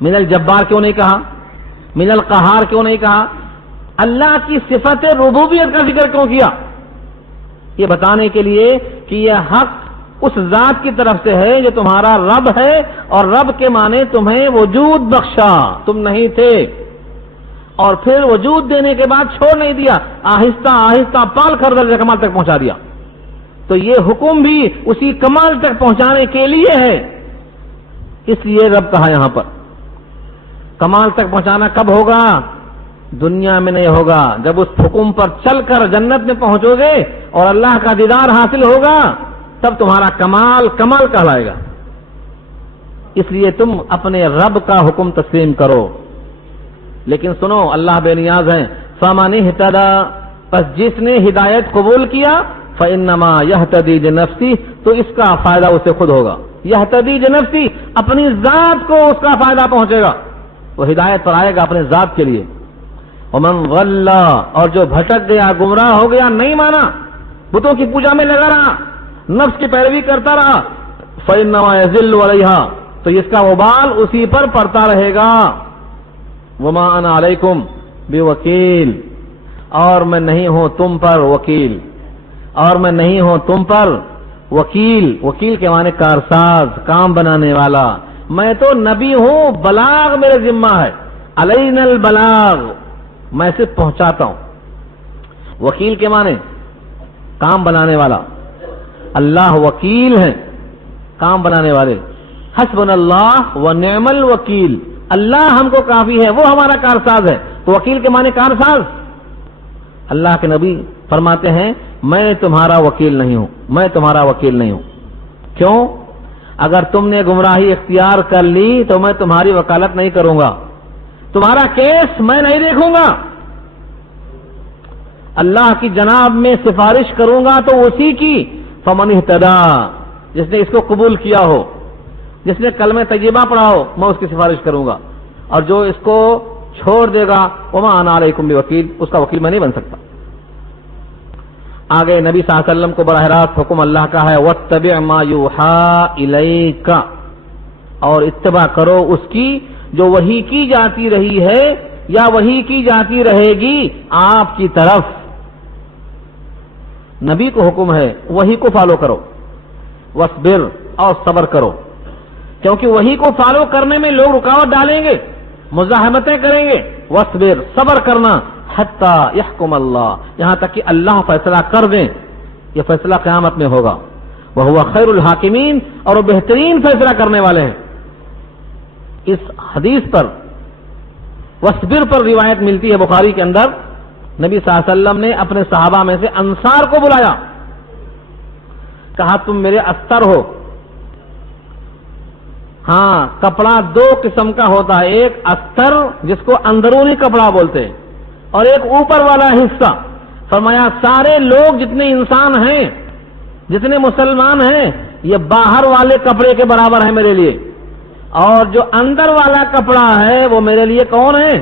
من الجبار کیوں نہیں کہا؟ من القہار کیوں نہیں کہا؟ اللہ کی صفت ربوبیت کا ذکر کیوں کیا؟ یہ بتانے کے لیے کہ یہ حق اس ذات کی طرف سے ہے جو تمہارا رب ہے، اور رب کے معنی تمہیں وجود بخشا، تم نہیں تھے، اور پھر وجود دینے کے بعد چھوڑ نہیں دیا، آہستہ آہستہ پال کر درجہ کمال تک پہنچا دیا۔ تو یہ حکم بھی اسی کمال تک پہنچانے کے لیے ہے، اس لیے رب کہا یہاں پر۔ کمال تک پہنچانا کب ہوگا؟ دنیا میں نہیں ہوگا، جب اس حکم پر چل کر جنت میں پہنچو گے اور اللہ کا دیدار حاصل ہوگا تب تمہارا کمال کمال کہلائے گا۔ اس لیے تم اپنے رب کا حکم تسلیم کرو۔ لیکن سنو، اللہ بے نیاز ہیں۔ فَمَنِ اهْتَدَىٰ، پس جس نے ہدایت قبول کیا، فَإِنَّمَا يَهْتَدِي لِنَفْسِهِ، تو اس کا فائدہ اسے خود ہوگا۔ يَهْتَدِي لِنَفْسِهِ، اپنی ذات کو اس کا فائدہ پہنچے گا، وہ ہدایت پر آئے گا اپنے ذات کے لیے۔ وَمَنْ ضَلَّ، اور جو بھٹک گیا، گمراہ ہو گیا، نہیں مانا، بتوں کی پوجا میں لگا رہا، نفس کی پیروی کرتا رہا، فَإِنَّمَا يَضِلُّ عَلَيْهَا، تو اس کا وبال اسی پر پڑتا رہے گا۔ وَمَا أَنَا عَلَيْكُمْ بِوَكِيلٍ، اور میں نہیں ہوں تم پر وکیل، اور میں نہیں ہوں تم پر وکیل۔ وکیل کے معنی کارساز، کام بنانے والا۔ میں تو نبی ہوں، بلاغ میرے ذمہ ہے، علینا البلاغ، میں صرف پہنچاتا ہوں۔ وکیل کے معنی کام بنانے والا، اللہ وکیل ہیں کام بنانے والے۔ حسبنا اللہ ونعم الوکیل، اللہ ہم کو کافی ہے، وہ ہمارا کارساز ہے۔ تو وکیل کے معنی کارساز۔ اللہ کے نبی فرماتے ہیں میں تمہارا وکیل نہیں ہوں، میں تمہارا وکیل نہیں ہوں۔ کیوں؟ اگر تم نے گمراہی اختیار کر لی تو میں تمہاری وکالت نہیں کروں گا، تمہارا کیس میں نہیں دیکھوں گا، اللہ کی جناب میں سفارش کروں گا تو اسی کی۔ فمن اهتدى، جس نے اس کو قبول کیا ہو، جس نے کلمہ طیبہ پڑھا ہو، میں اس کی سفارش کروں گا، اور جو اس کو چھوڑ دے گا وما انا علیکم بوکیل، اس کا وکیل میں نہیں بن سکتا۔ آگے نبی صلی اللہ علیہ وسلم کو براہ راست حکم اللہ کا ہے واتبع ما یوحى الیک، اور اتباع کرو اس کی جو وحی کی جاتی رہی ہے یا وحی کی جاتی رہے گی آپ کی طرف۔ نبی کو حکم ہے وحی کو فالو کرو، واصبر، اور صبر کرو، کیونکہ وہی کو فالو کرنے میں لوگ رکاوٹ ڈالیں گے، مزاحمتیں کریں گے. وصبر، صبر کرنا، حتی یحکم اللہ، یہاں تک کہ اللہ فیصلہ کر دیں. یہ فیصلہ قیامت میں ہوگا. وہو خیر الحاکمین، اور وہ بہترین فیصلہ کرنے والے ہیں. اس حدیث پر وصبر پر روایت ملتی ہے بخاری کے اندر، نبی صلی اللہ علیہ وسلم نے اپنے صحابہ میں سے انصار کو بلایا، کہا تم میرے استر ہو. ہاں، کپڑا دو قسم کا ہوتا ہے، ایک استر جس کو اندرونی کپڑا بولتے ہیں، اور ایک اوپر والا حصہ. فرمایا سارے لوگ جتنے انسان ہیں، جتنے مسلمان ہیں، یہ باہر والے کپڑے کے برابر ہے میرے لیے، اور جو اندر والا کپڑا ہے وہ میرے لیے کون ہے؟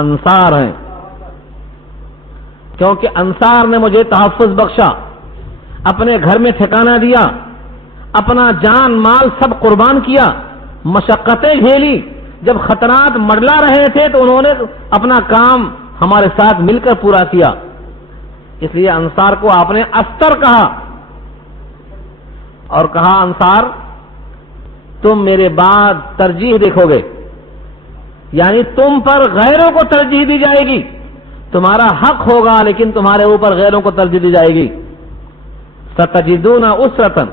انصار ہیں. کیونکہ انصار نے مجھے تحفظ بخشا، اپنے گھر میں ٹھکانہ دیا، اپنا جان مال سب قربان کیا، مشقتیں جھیلی. جب خطرات منڈلا رہے تھے تو انہوں نے اپنا کام ہمارے ساتھ مل کر پورا کیا. اس لیے انصار کو آپ نے استر کہا، اور کہا انصار تم میرے بعد ترجیح دیکھو گے، یعنی تم پر غیروں کو ترجیح دی جائے گی. تمہارا حق ہوگا لیکن تمہارے اوپر غیروں کو ترجیح دی جائے گی. ستجدون اسرتن،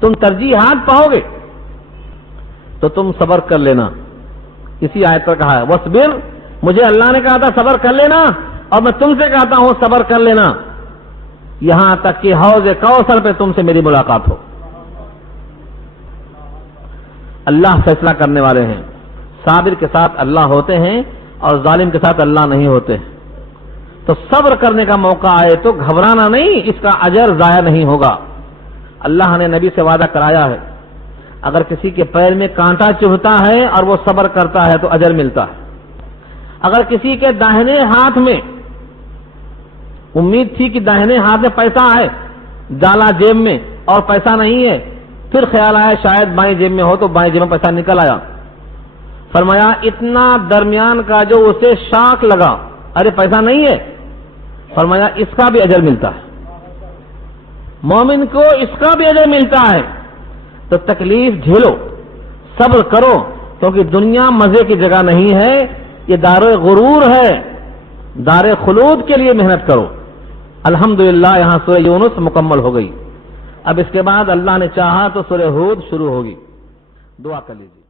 تم ترجیحات پاؤ گے تو تم صبر کر لینا. اسی آیت پر کہا ہے وصبر، مجھے اللہ نے کہا تھا صبر کر لینا، اور میں تم سے کہتا ہوں صبر کر لینا، یہاں تک کہ حوض کوثر پہ تم سے میری ملاقات ہو. اللہ فیصلہ کرنے والے ہیں. صابر کے ساتھ اللہ ہوتے ہیں اور ظالم کے ساتھ اللہ نہیں ہوتے. تو صبر کرنے کا موقع آئے تو گھبرانا نہیں، اس کا اجر ضائع نہیں ہوگا. اللہ نے نبی سے وعدہ کرایا ہے، اگر کسی کے پیر میں کانٹا چبھتا ہے اور وہ صبر کرتا ہے تو اجر ملتا ہے. اگر کسی کے داہنے ہاتھ میں امید تھی کہ داہنے ہاتھ میں پیسہ ہے، ڈالا جیب میں اور پیسہ نہیں ہے، پھر خیال آیا شاید بائیں جیب میں ہو تو بائیں جیب میں پیسہ نکل آیا. فرمایا اتنا درمیان کا جو اسے شاک لگا، ارے پیسہ نہیں ہے، فرمایا اس کا بھی اجر ملتا ہے. مومن کو اس کا بھی اجر ملتا ہے. تو تکلیف جھیلو، صبر کرو، کیونکہ دنیا مزے کی جگہ نہیں ہے، یہ دار غرور ہے. دار خلود کے لیے محنت کرو. الحمدللہ یہاں سورہ یونس مکمل ہو گئی. اب اس کے بعد اللہ نے چاہا تو سورہ ہود شروع ہوگی. دعا کر لیجیے.